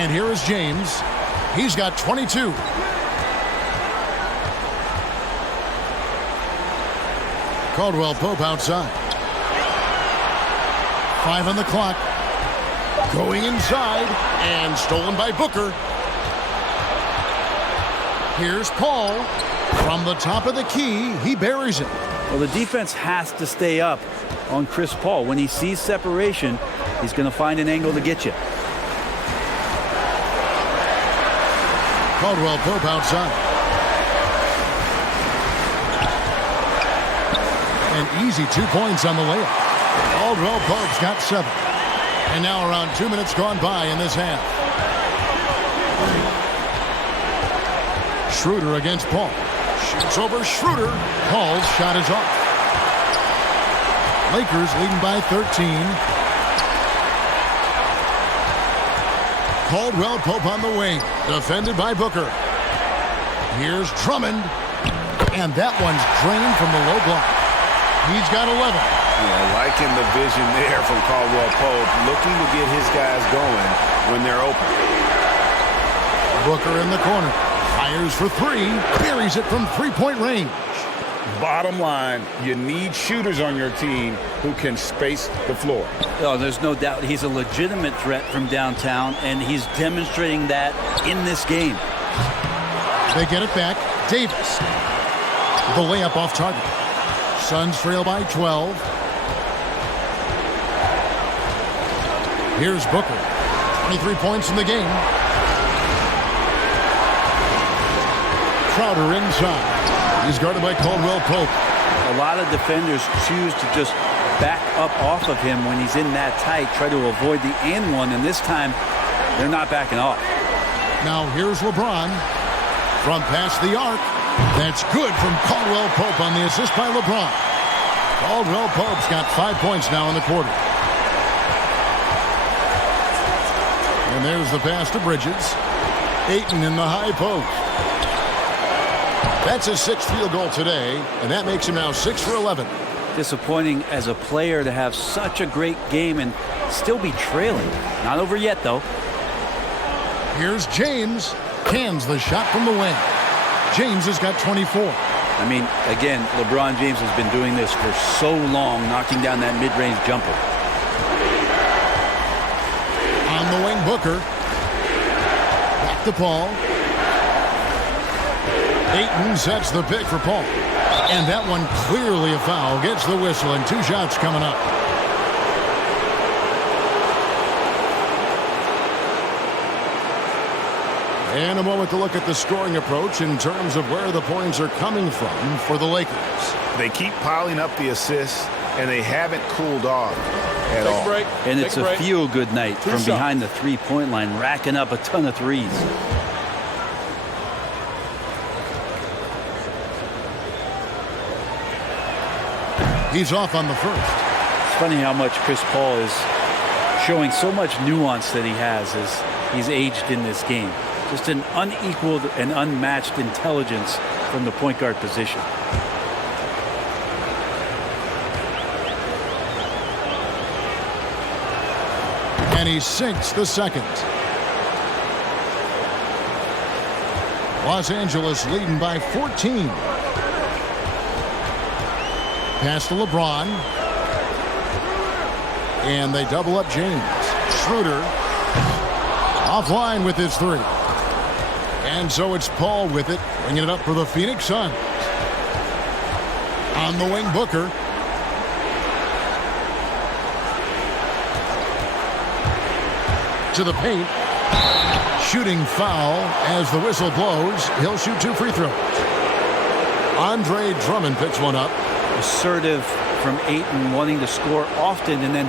And here is James. He's got 22. Caldwell Pope outside. 5 on the clock. Going inside and stolen by Booker. Here's Paul. From the top of the key, he buries it. Well, the defense has to stay up on Chris Paul. When he sees separation, He's going to find an angle to get you. Caldwell Pope outside. An easy 2 points on the layup. Caldwell Pope's got 7. And now around 2 minutes gone by in this half. Schroeder against Paul. Shoots over Schroeder. Paul's shot is off. Lakers leading by 13. Caldwell Pope on the wing. Defended by Booker. Here's Drummond. And that one's drained from the low block. He's got 11. Yeah, liking the vision there from Caldwell Pope. Looking to get his guys going when they're open. Booker in the corner. Fires for 3. Buries it from three-point range. Bottom line, you need shooters on your team who can space the floor. Oh, there's no doubt he's a legitimate threat from downtown, and he's demonstrating that in this game. They get it back. Davis. The layup off target. Suns trail by 12. Here's Booker. 23 points in the game. Crowder inside. He's guarded by Caldwell Pope. A lot of defenders choose to just back up off of him when he's in that tight, try to avoid the and one, and this time they're not backing off. Now here's LeBron from past the arc. That's good from Caldwell Pope on the assist by LeBron. Caldwell Pope's got 5 points now in the quarter. And there's the pass to Bridges. Ayton in the high post. That's his 6th field goal today, and that makes him now 6 for 11. Disappointing as a player to have such a great game and still be trailing. Not over yet, though. Here's James. Cans the shot from the wing. James has got 24. I mean, again, LeBron James has been doing this for so long, knocking down that mid-range jumper. On the wing, Booker. Back to Paul. Ayton sets the pick for Paul. And that one clearly a foul. Gets the whistle, and 2 shots coming up. And a moment to look at the scoring approach in terms of where the points are coming from for the Lakers. They keep piling up the assists, and they haven't cooled off at all. Break. And it's a feel-good night from behind the three-point line, racking up a ton of threes. He's off on the first. It's funny how much Chris Paul is showing so much nuance that he has as he's aged in this game. Just an unequaled and unmatched intelligence from the point guard position. And he sinks the second. Los Angeles leading by 14. Pass to LeBron. And they double up James. Schroeder offline with his 3. And so it's Paul with it, bringing it up for the Phoenix Suns. On the wing, Booker. To the paint. Shooting foul as the whistle blows. He'll shoot 2 free throws. Andre Drummond picks one up. Assertive from Ayton, wanting to score often and then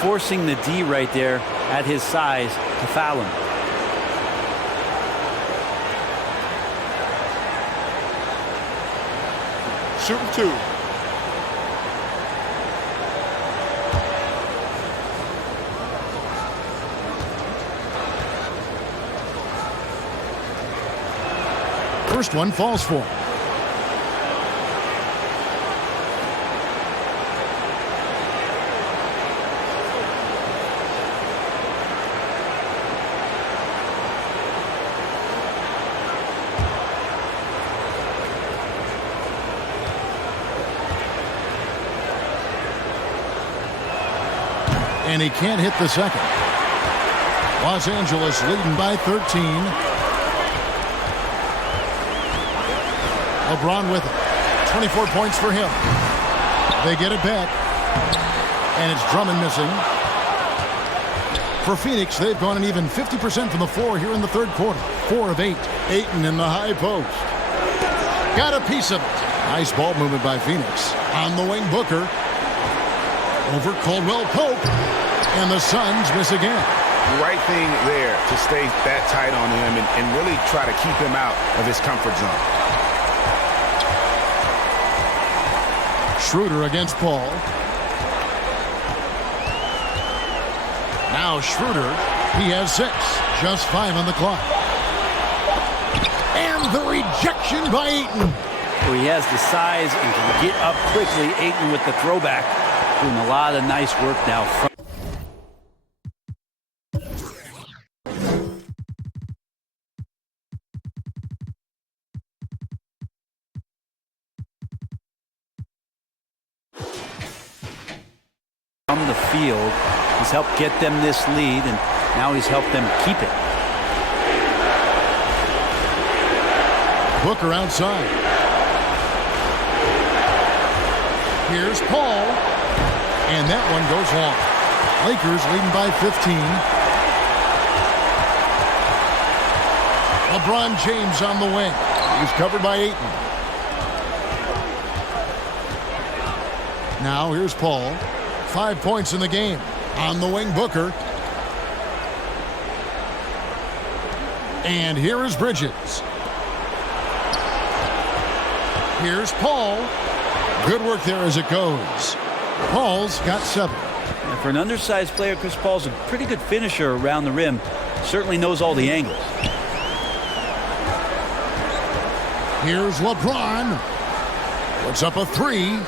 forcing the D right there at his size to foul him. Shooting 2. First one falls for him. And he can't hit the second. Los Angeles leading by 13. LeBron with it. 24 points for him. They get it back. And it's Drummond missing. For Phoenix, they've gone an even 50% from the floor here in the third quarter. 4 of 8. Ayton in the high post. Got a piece of it. Nice ball movement by Phoenix. On the wing, Booker. Over Caldwell Pope. And the Suns miss again. Right thing there to stay that tight on him and really try to keep him out of his comfort zone. Schroeder against Paul. Now Schroeder, he has 6. Just 5 on the clock. And the rejection by Ayton. Well, he has the size and can get up quickly. Ayton with the throwback. Doing a lot of nice work now. From the field, he's helped get them this lead, and now he's helped them keep it. Booker outside. Here's Paul. And that one goes long. Lakers leading by 15. LeBron James on the wing. He's covered by Ayton. Now here's Paul. 5 points in the game. On the wing, Booker. And here is Bridges. Here's Paul. Good work there as it goes. Paul's got 7. And for an undersized player, Chris Paul's a pretty good finisher around the rim. Certainly knows all the angles. Here's LeBron. Puts up a 3.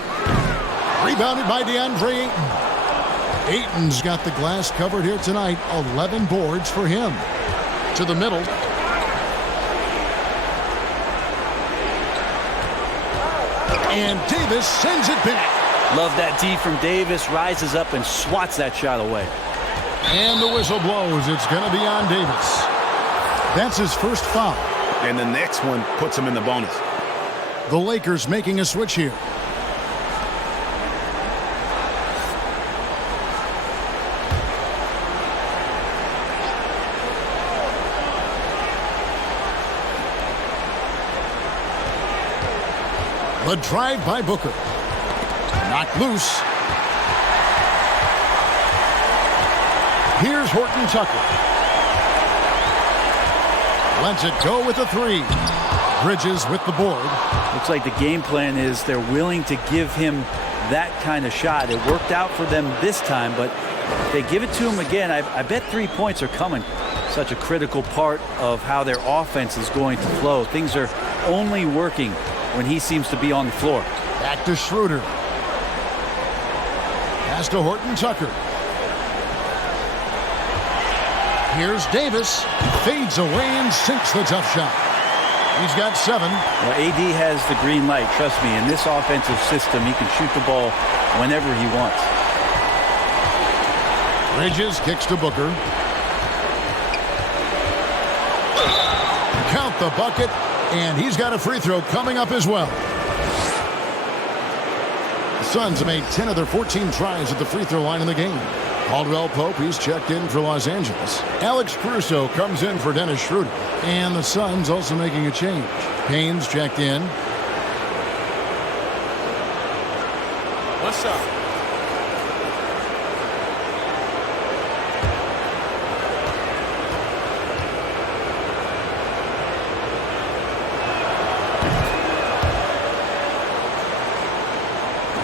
Rebounded by DeAndre Ayton. Ayton's got the glass covered here tonight. 11 boards for him. To the middle. And Davis sends it back. Love that D from Davis. Rises up and swats that shot away. And the whistle blows. It's going to be on Davis. That's his first foul. And the next one puts him in the bonus. The Lakers making a switch here. The drive by Booker. Knocked loose. Here's Horton Tucker. Lets it go with a 3. Bridges with the board. Looks like the game plan is they're willing to give him that kind of shot. It worked out for them this time, but if they give it to him again, I bet 3 points are coming. Such a critical part of how their offense is going to flow. Things are only working when he seems to be on the floor. Back to Schroeder. Pass to Horton Tucker. Here's Davis. Fades away and sinks the tough shot. He's got 7. Well, AD has the green light. Trust me, in this offensive system, he can shoot the ball whenever he wants. Bridges kicks to Booker. Count the bucket. And he's got a free throw coming up as well. The Suns have made 10 of their 14 tries at the free throw line in the game. Caldwell Pope, he's checked in for Los Angeles. Alex Caruso comes in for Dennis Schroeder. And the Suns also making a change. Payne's checked in. What's up?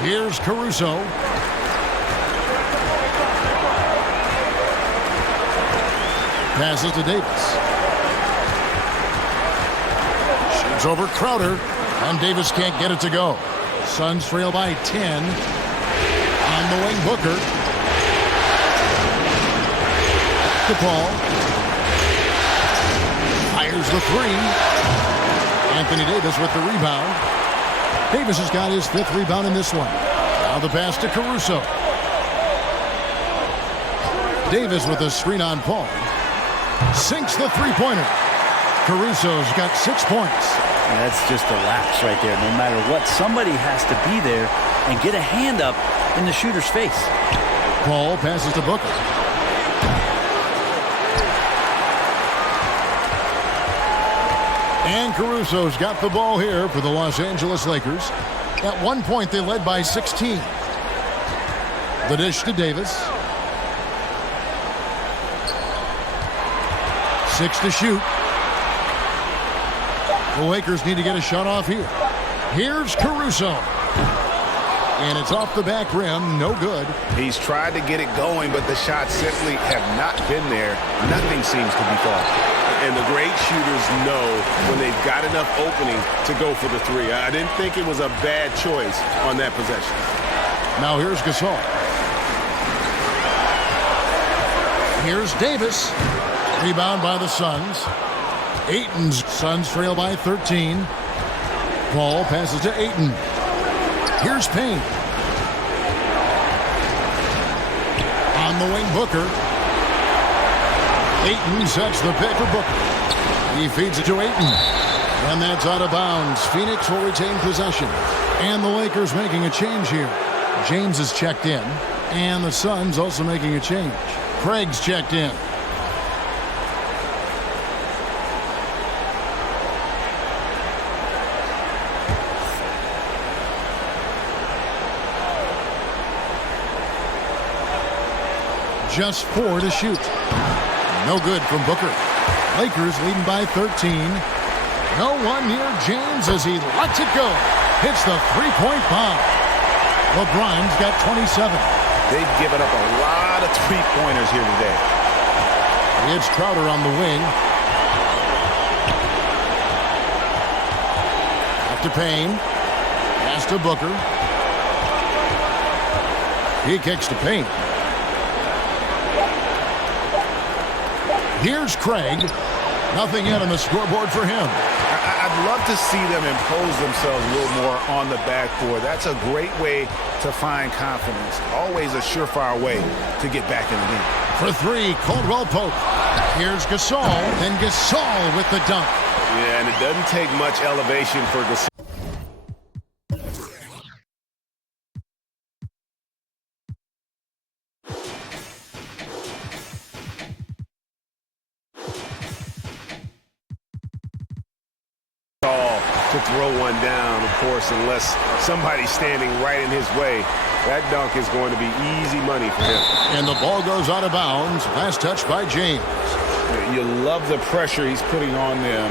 Here's Caruso. Passes to Davis. Shoots over Crowder. And Davis can't get it to go. Suns trail by 10. On the wing, Booker. To Paul. Fires the 3. Anthony Davis with the rebound. Davis has got his 5th rebound in this one. Now the pass to Caruso. Davis with a screen on Paul. Sinks the 3-pointer. Caruso's got 6 points. And that's just a lapse right there. No matter what, somebody has to be there and get a hand up in the shooter's face. Paul passes to Booker. And Caruso's got the ball here for the Los Angeles Lakers. At one point, they led by 16. The dish to Davis. 6 to shoot. The Lakers need to get a shot off here. Here's Caruso. And it's off the back rim. No good. He's tried to get it going, but the shots simply have not been there. Nothing seems to be falling. And the great shooters know when they've got enough opening to go for the three. I didn't think it was a bad choice on that possession. Now here's Gasol. Here's Davis. Rebound by the Suns. Ayton's Suns trail by 13. Ball passes to Ayton. Here's Payne. On the wing, Booker. Ayton sets the pick for Booker. He feeds it to Ayton. And that's out of bounds. Phoenix will retain possession. And the Lakers making a change here. James is checked in. And the Suns also making a change. Craig's checked in. Just 4 to shoot. No good from Booker. Lakers leading by 13. No one near James as he lets it go. Hits the three-point bomb. LeBron's got 27. They've given up a lot of three-pointers here today. It's Crowder on the wing. Up to Payne. Pass to Booker. He kicks to Payne. Here's Craig. Nothing yet on the scoreboard for him. I'd love to see them impose themselves a little more on the backboard. That's a great way to find confidence. Always a surefire way to get back in the game. For 3, Caldwell Pope. Here's Gasol. Then Gasol with the dunk. Yeah, and it doesn't take much elevation for Gasol. To throw one down, of course, unless somebody's standing right in his way. That dunk is going to be easy money for him. And the ball goes out of bounds. Last touch by James. You love the pressure he's putting on them.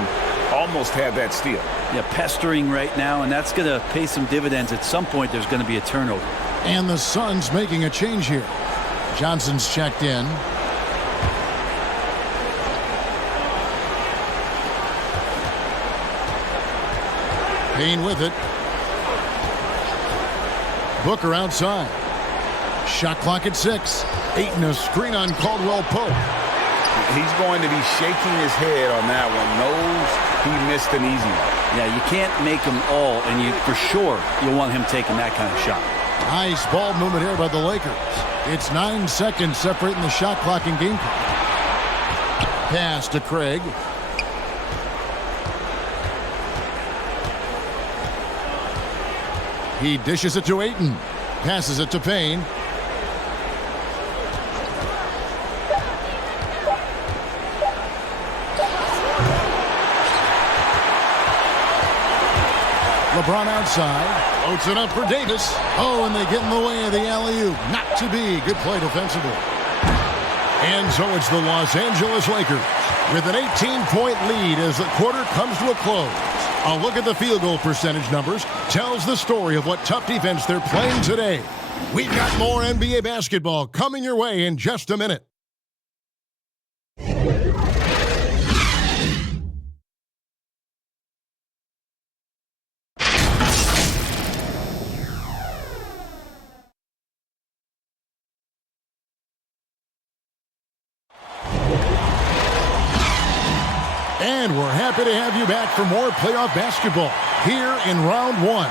Almost had that steal. Yeah, pestering right now, and that's going to pay some dividends. At some point, there's going to be a turnover. And the Suns making a change here. Johnson's checked in. Payne with it. Booker outside. Shot clock at 6. Ayton a screen on Caldwell Pope. He's going to be shaking his head on that one. Knows he missed an easy one. Yeah, you can't make them all, and you for sure you'll want him taking that kind of shot. Nice ball movement here by the Lakers. It's 9 seconds separating the shot clock and game clock. Pass to Craig. He dishes it to Ayton. Passes it to Payne. LeBron outside. Floats it up for Davis. Oh, and they get in the way of the alley-oop. Not to be. Good play defensively. And so it's the Los Angeles Lakers with an 18-point lead as the quarter comes to a close. A look at the field goal percentage numbers tells the story of what tough defense they're playing today. We've got more NBA basketball coming your way in just a minute. And we're happy to have you back for more playoff basketball here in round 1.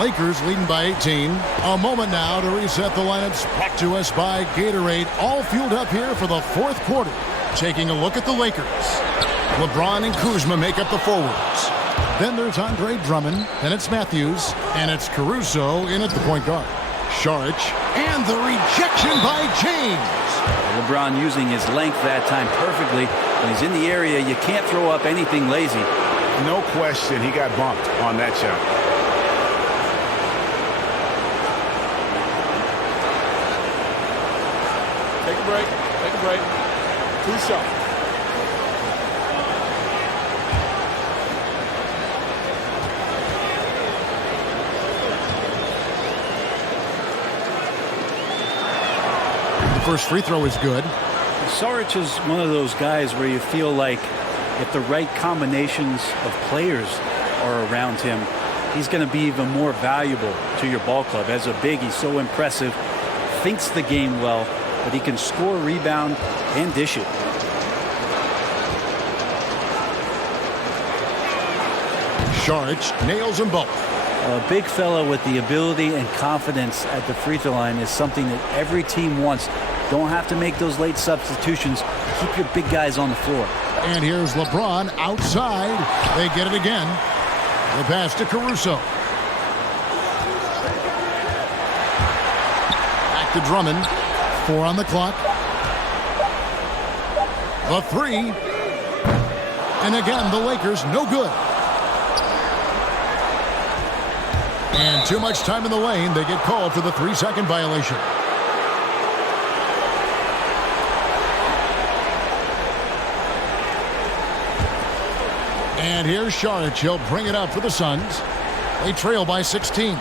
Lakers leading by 18. A moment now to reset the lineups. Brought to us by Gatorade. All fueled up here for the 4th quarter. Taking a look at the Lakers. LeBron and Kuzma make up the forwards. Then there's Andre Drummond. Then it's Matthews. And it's Caruso in at the point guard. Saric, and the rejection by James. LeBron using his length that time perfectly. When he's in the area, you can't throw up anything lazy. No question, he got bumped on that shot. Take a break. Take a break. 2 shots. The first free throw is good. Saric is one of those guys where you feel like if the right combinations of players are around him, he's going to be even more valuable to your ball club. As a big, he's so impressive, thinks the game well, but he can score, rebound, and dish it. Saric nails them both. A big fella with the ability and confidence at the free throw line is something that every team wants. Don't have to make those late substitutions. Keep your big guys on the floor. And here's LeBron outside. They get it again. The pass to Caruso. Back to Drummond. 4 on the clock. The 3. And again, the Lakers no good. And too much time in the lane. They get called for the 3-second violation. And here's Saric. He'll bring it up for the Suns. They trail by 16.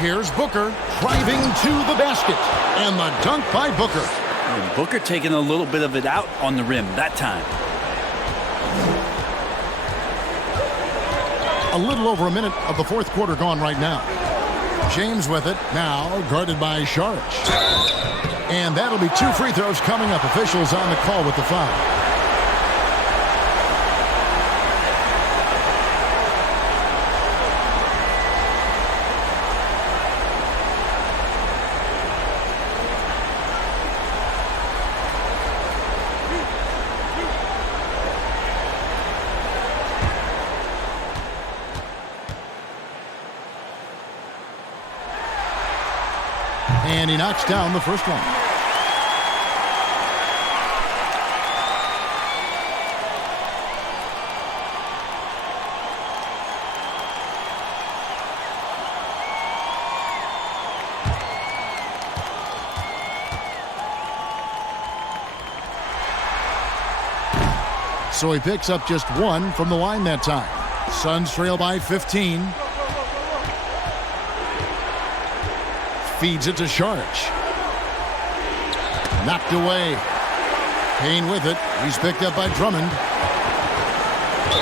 Here's Booker driving to the basket. And the dunk by Booker. And Booker taking a little bit of it out on the rim that time. A little over a minute of the fourth quarter gone right now. James with it. Now guarded by Saric. And that'll be 2 free throws coming up. Officials on the call with the foul. And he knocks down the first one. So he picks up just 1 from the line that time. Suns trail by 15. Feeds it to Saric. Knocked away. Payne with it. He's picked up by Drummond.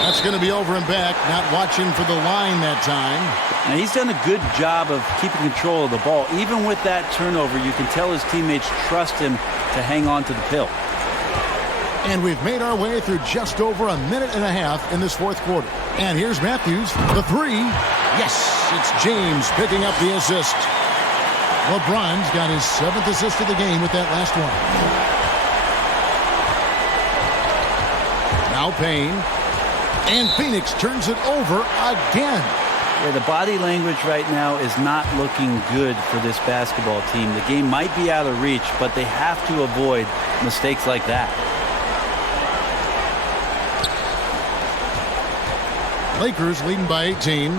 That's going to be over and back. Not watching for the line that time. Now he's done a good job of keeping control of the ball. Even with that turnover, you can tell his teammates trust him to hang on to the pill. And we've made our way through just over a minute and a half in this fourth quarter. And here's Matthews, the 3. Yes, it's James picking up the assist. LeBron's got his 7th assist of the game with that last one. Now Payne. And Phoenix turns it over again. Yeah, the body language right now is not looking good for this basketball team. The game might be out of reach, but they have to avoid mistakes like that. Lakers leading by 18.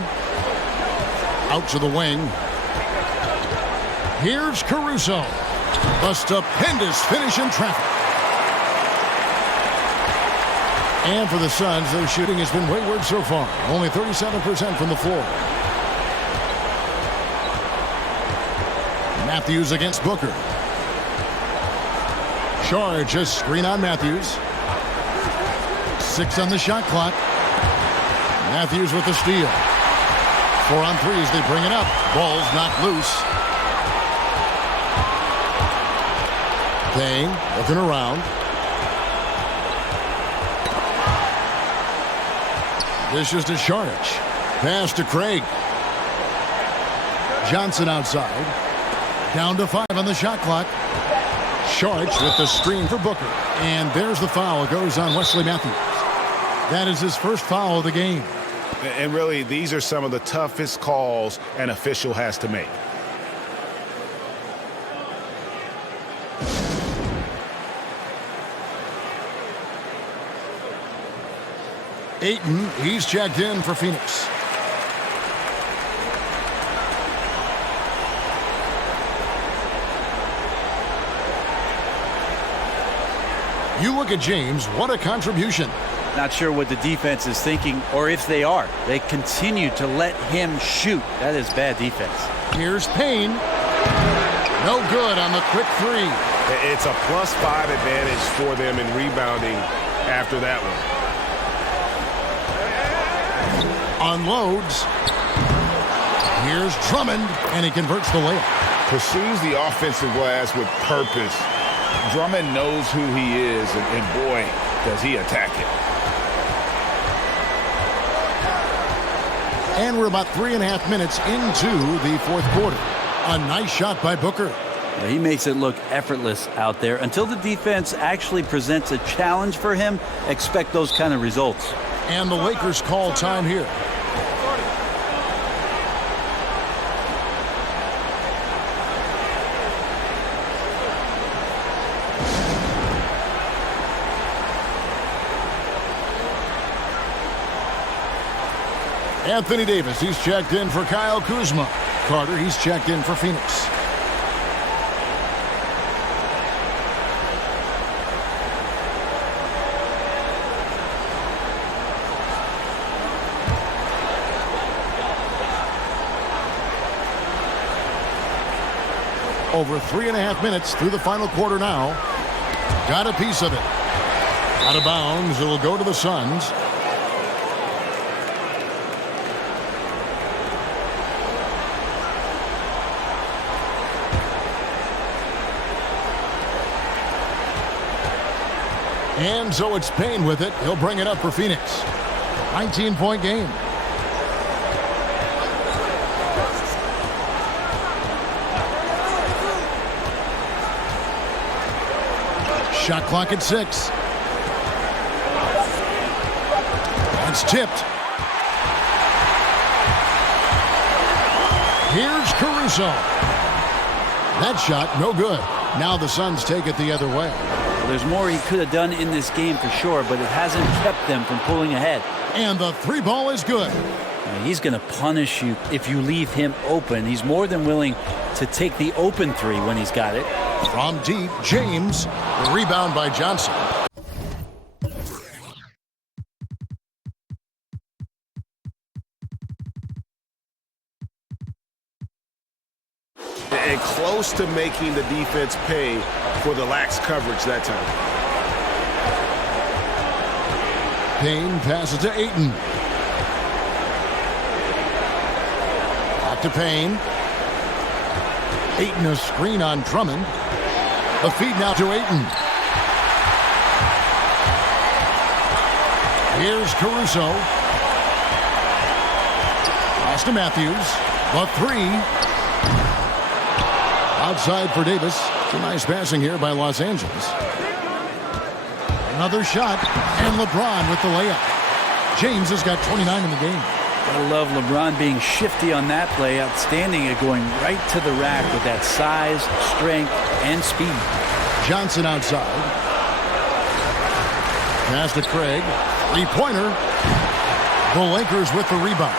Out to the wing. Here's Caruso. A stupendous finish in traffic. And for the Suns, their shooting has been wayward so far. Only 37% from the floor. Matthews against Booker. Saric, a screen on Matthews. 6 on the shot clock. Matthews with the steal. 4 on 3 as they bring it up. Ball's knocked loose. Payne looking around. This is to Saric. Pass to Craig. Johnson outside. Down to 5 on the shot clock. Saric with the screen for Booker. And there's the foul. It goes on Wesley Matthews. That is his first foul of the game. And really, these are some of the toughest calls an official has to make. Ayton, he's checked in for Phoenix. You look at James, what a contribution. Not sure what the defense is thinking, or if they are. They continue to let him shoot. That is bad defense. Here's Payne. No good on the quick three. It's a +5 advantage for them in rebounding after that one. Unloads. Here's Drummond, and he converts the layup. Pursues the offensive glass with purpose. Drummond knows who he is, and boy, does he attack it. And we're about 3.5 minutes into the fourth quarter. A nice shot by Booker. He makes it look effortless out there. Until the defense actually presents a challenge for him, expect those kind of results. And the Lakers call time here. Anthony Davis, he's checked in for Kyle Kuzma. Carter, he's checked in for Phoenix. Over 3.5 minutes through the final quarter now. Got a piece of it. Out of bounds, it'll go to the Suns. And so it's Payne with it. He'll bring it up for Phoenix. 19-point game. Shot clock at 6. That's tipped. Here's Caruso. That shot, no good. Now the Suns take it the other way. There's more he could have done in this game for sure, but it hasn't kept them from pulling ahead. And the three ball is good. He's going to punish you if you leave him open. He's more than willing to take the open three when he's got it. From deep, James. The rebound by Johnson. And close to making the defense pay for the lax coverage that time. Payne passes to Ayton. Back to Payne. Ayton a screen on Drummond. The feed now to Ayton. Here's Caruso. Pass to Matthews. The three. Outside for Davis. It's a nice passing here by Los Angeles. Another shot, and LeBron with the layup. James has got 29 in the game. I love LeBron being shifty on that play. Outstanding at going right to the rack with that size, strength, and speed. Johnson outside. Pass to Craig. Three-pointer. The Lakers with the rebound.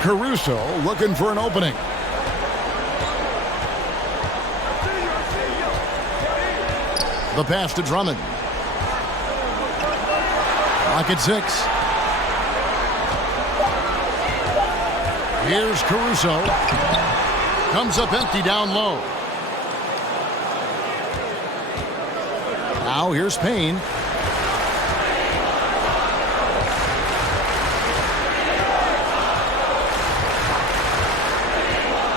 Caruso looking for an opening. The pass to Drummond. Clock at 6. Here's Caruso. Comes up empty down low. Now here's Payne.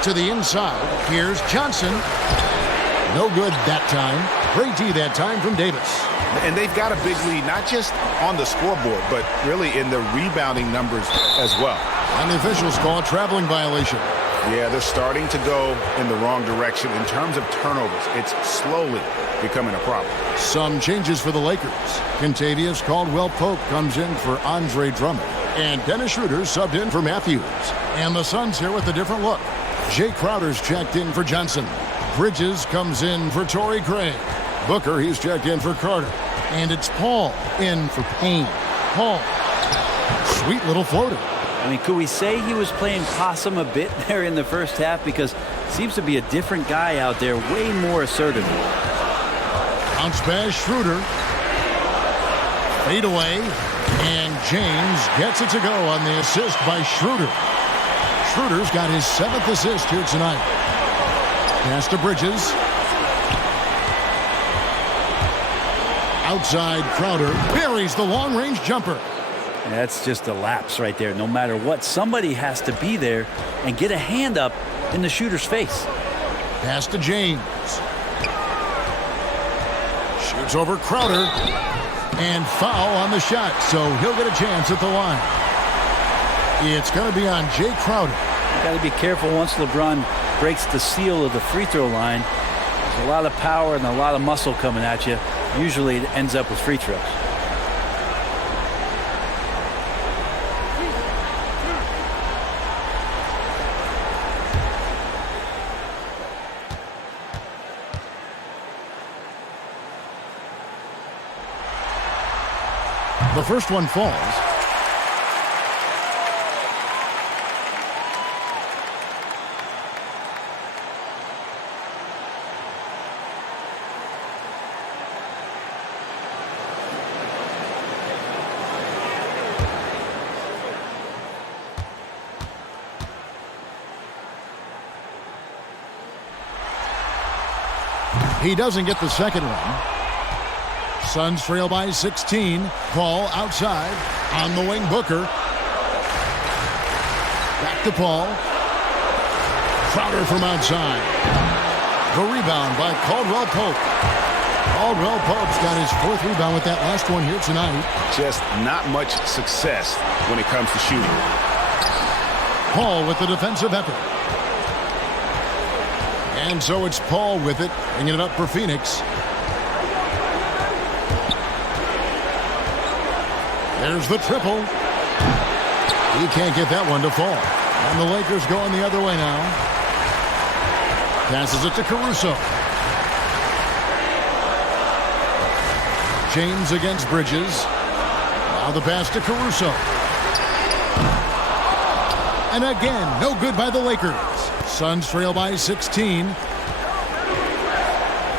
To the inside. Here's Johnson. No good that time. Great D that time from Davis. And they've got a big lead, not just on the scoreboard, but really in the rebounding numbers as well. And the officials call a traveling violation. Yeah, they're starting to go in the wrong direction in terms of turnovers. It's slowly becoming a problem. Some changes for the Lakers. Kentavious Caldwell-Pope comes in for Andre Drummond. And Dennis Schroeder subbed in for Matthews. And the Suns here with a different look. Jay Crowder's checked in for Johnson. Bridges comes in for Torrey Craig. Booker, he's checked in for Carter. And it's Paul in for Payne. Paul. Sweet little floater. I mean, could we say he was playing possum a bit there in the first half? Because seems to be a different guy out there, way more assertive. Bounce pass, Schroeder. Fade away. And James gets it to go on the assist by Schroeder. Schroeder's got his 7th assist here tonight. Pass to Bridges. Outside, Crowder buries the long-range jumper. That's just a lapse right there. No matter what, somebody has to be there and get a hand up in the shooter's face. Pass to James. Shoots over Crowder. And foul on the shot, so he'll get a chance at the line. It's going to be on Jay Crowder. You got to be careful once LeBron breaks the seal of the free throw line. There's a lot of power and a lot of muscle coming at you. Usually it ends up with free throws. The first one falls. He doesn't get the second one. Suns trail by 16. Paul outside. On the wing, Booker. Back to Paul. Crowder from outside. The rebound by Caldwell-Pope. Caldwell-Pope's got his 4th rebound with that last one here tonight. Just not much success when it comes to shooting. Paul with the defensive effort. And so it's Paul with it, bringing it up for Phoenix. There's the triple. He can't get that one to fall. And the Lakers going the other way now. Passes it to Caruso. James against Bridges. Now the pass to Caruso. And again, no good by the Lakers. Suns trail by 16.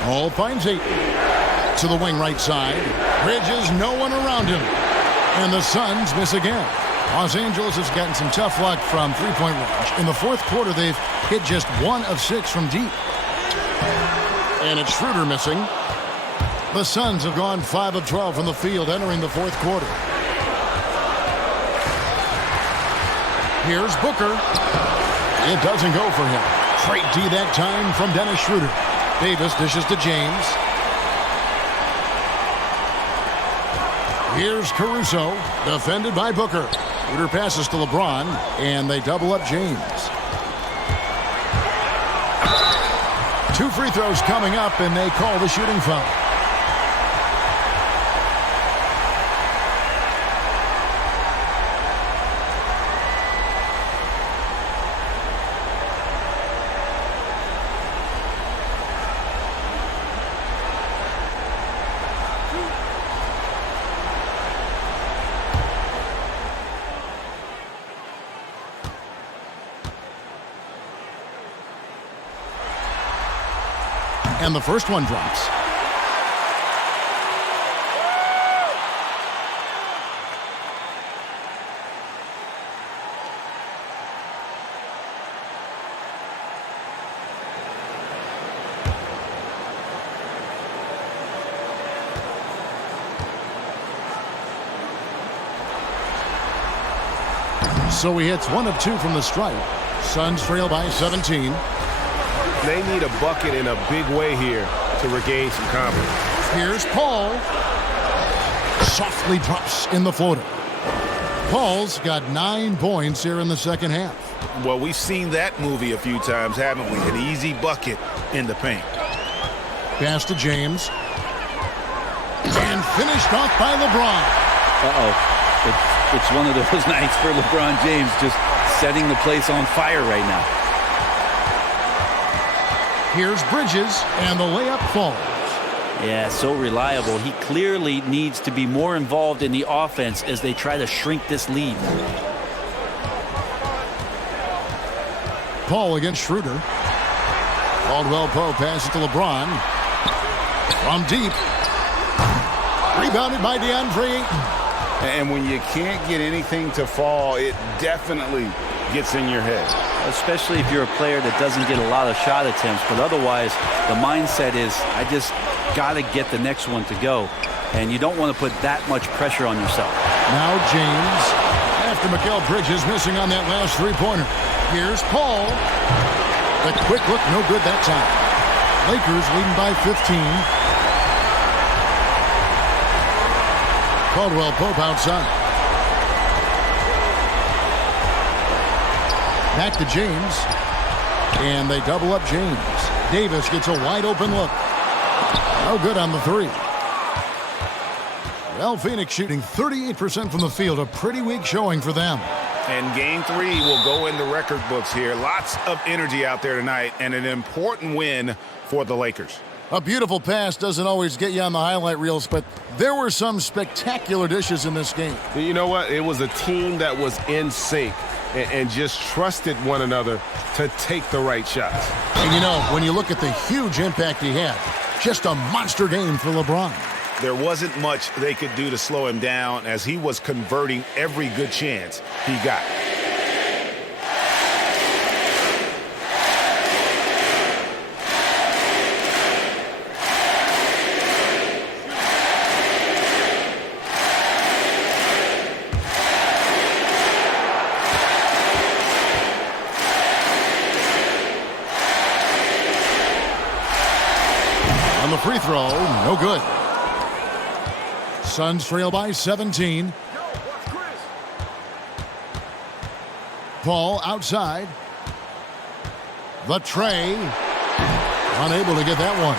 Paul finds 8. To the wing right side. Bridges, no one around him. And the Suns miss again. Los Angeles has gotten some tough luck from three-point range. In the 4th quarter, they've hit just 1 of 6 from deep. And it's Schroeder missing. The Suns have gone 5 of 12 from the field entering the 4th quarter. Here's Booker. It doesn't go for him. Straight D that time from Dennis Schroeder. Davis dishes to James. Here's Caruso, defended by Booker. Schroeder passes to LeBron, and they double up James. 2 free throws coming up, and they call the shooting foul. And the first one drops. So he hits 1 of 2 from the stripe. Suns trail by 17. They need a bucket in a big way here to regain some confidence. Here's Paul. Softly drops in the floater. Paul's got 9 points here in the second half. Well, we've seen that movie a few times, haven't we? An easy bucket in the paint. Pass to James. And finished off by LeBron. It's one of those nights for LeBron James, just setting the place on fire right now. Here's Bridges, and the layup falls. Yeah, so reliable. He clearly needs to be more involved in the offense as they try to shrink this lead. Paul against Schroeder. Caldwell Pope passes to LeBron. From deep. Rebounded by DeAndre Ayton. And when you can't get anything to fall, it definitely gets in your head. Especially if you're a player that doesn't get a lot of shot attempts. But otherwise, the mindset is, I just got to get the next one to go. And you don't want to put that much pressure on yourself. Now James. After Mikal Bridges missing on that last three-pointer. Here's Paul. The quick look, no good that time. Lakers leading by 15. Caldwell Pope outside. Back to James. And they double up James. Davis gets a wide open look. No good on the three. Well, Phoenix shooting 38% from the field. A pretty weak showing for them. And game 3 will go in the record books here. Lots of energy out there tonight and an important win for the Lakers. A beautiful pass doesn't always get you on the highlight reels, but there were some spectacular dishes in this game. You know what? It was a team that was in sync and just trusted one another to take the right shots. And you know, when you look at the huge impact he had, just a monster game for LeBron. There wasn't much they could do to slow him down as he was converting every good chance he got. On the free throw, no good. Suns trail by 17. Paul outside. The tray. Unable to get that one.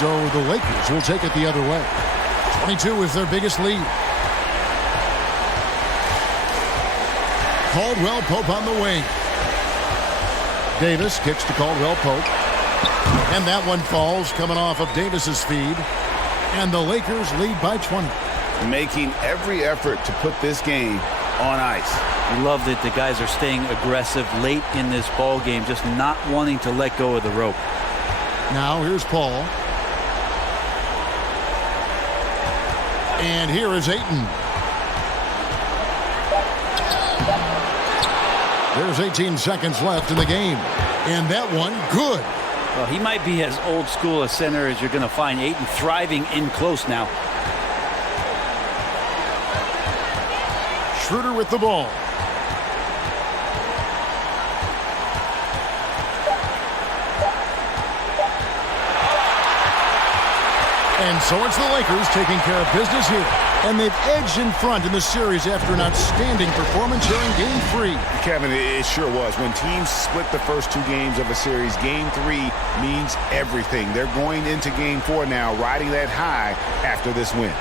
So the Lakers will take it the other way. 22 is their biggest lead. Caldwell Pope on the wing. Davis kicks to Caldwell Pope. And that one falls coming off of Davis's feed. And the Lakers lead by 20. Making every effort to put this game on ice. We love that the guys are staying aggressive late in this ball game, just not wanting to let go of the rope. Now here's Paul. And here is Ayton. There's 18 seconds left in the game. And that one, good. Well, he might be as old school a center as you're going to find. Ayton thriving in close now. Schroeder with the ball. And so it's the Lakers taking care of business here. And they've edged in front in the series after an outstanding performance here in Game 3. Kevin, it sure was. When teams split the first 2 games of a series, Game 3 means everything. They're going into Game 4 now, riding that high after this win.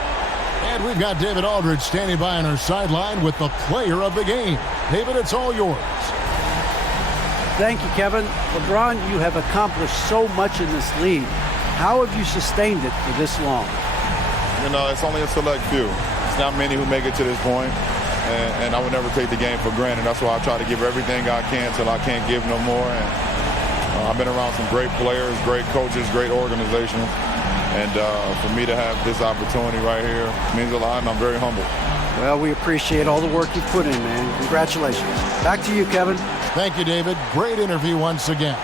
And we've got David Aldridge standing by on our sideline with the player of the game. David, it's all yours. Thank you, Kevin. LeBron, you have accomplished so much in this league. How have you sustained it for this long? You know, it's only a select few. It's not many who make it to this point, and I would never take the game for granted. That's why I try to give everything I can till I can't give no more. And I've been around some great players, great coaches, great organizations. And for me to have this opportunity right here means a lot, and I'm very humble. Well, we appreciate all the work you put in, man. Congratulations. Back to you, Kevin. Thank you, David. Great interview once again.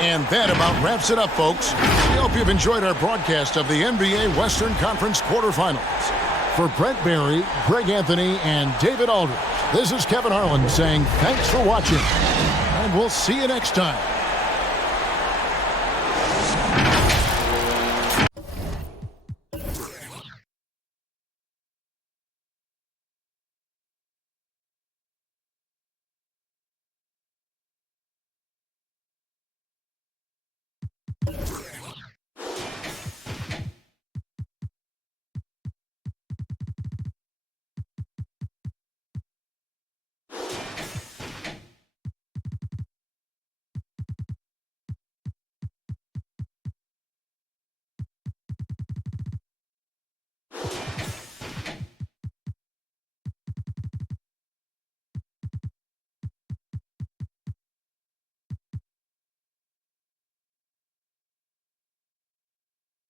And that about wraps it up, folks. We hope you've enjoyed our broadcast of the NBA Western Conference quarterfinals. For Brent Barry, Greg Anthony, and David Aldridge, this is Kevin Harlan saying thanks for watching. And we'll see you next time.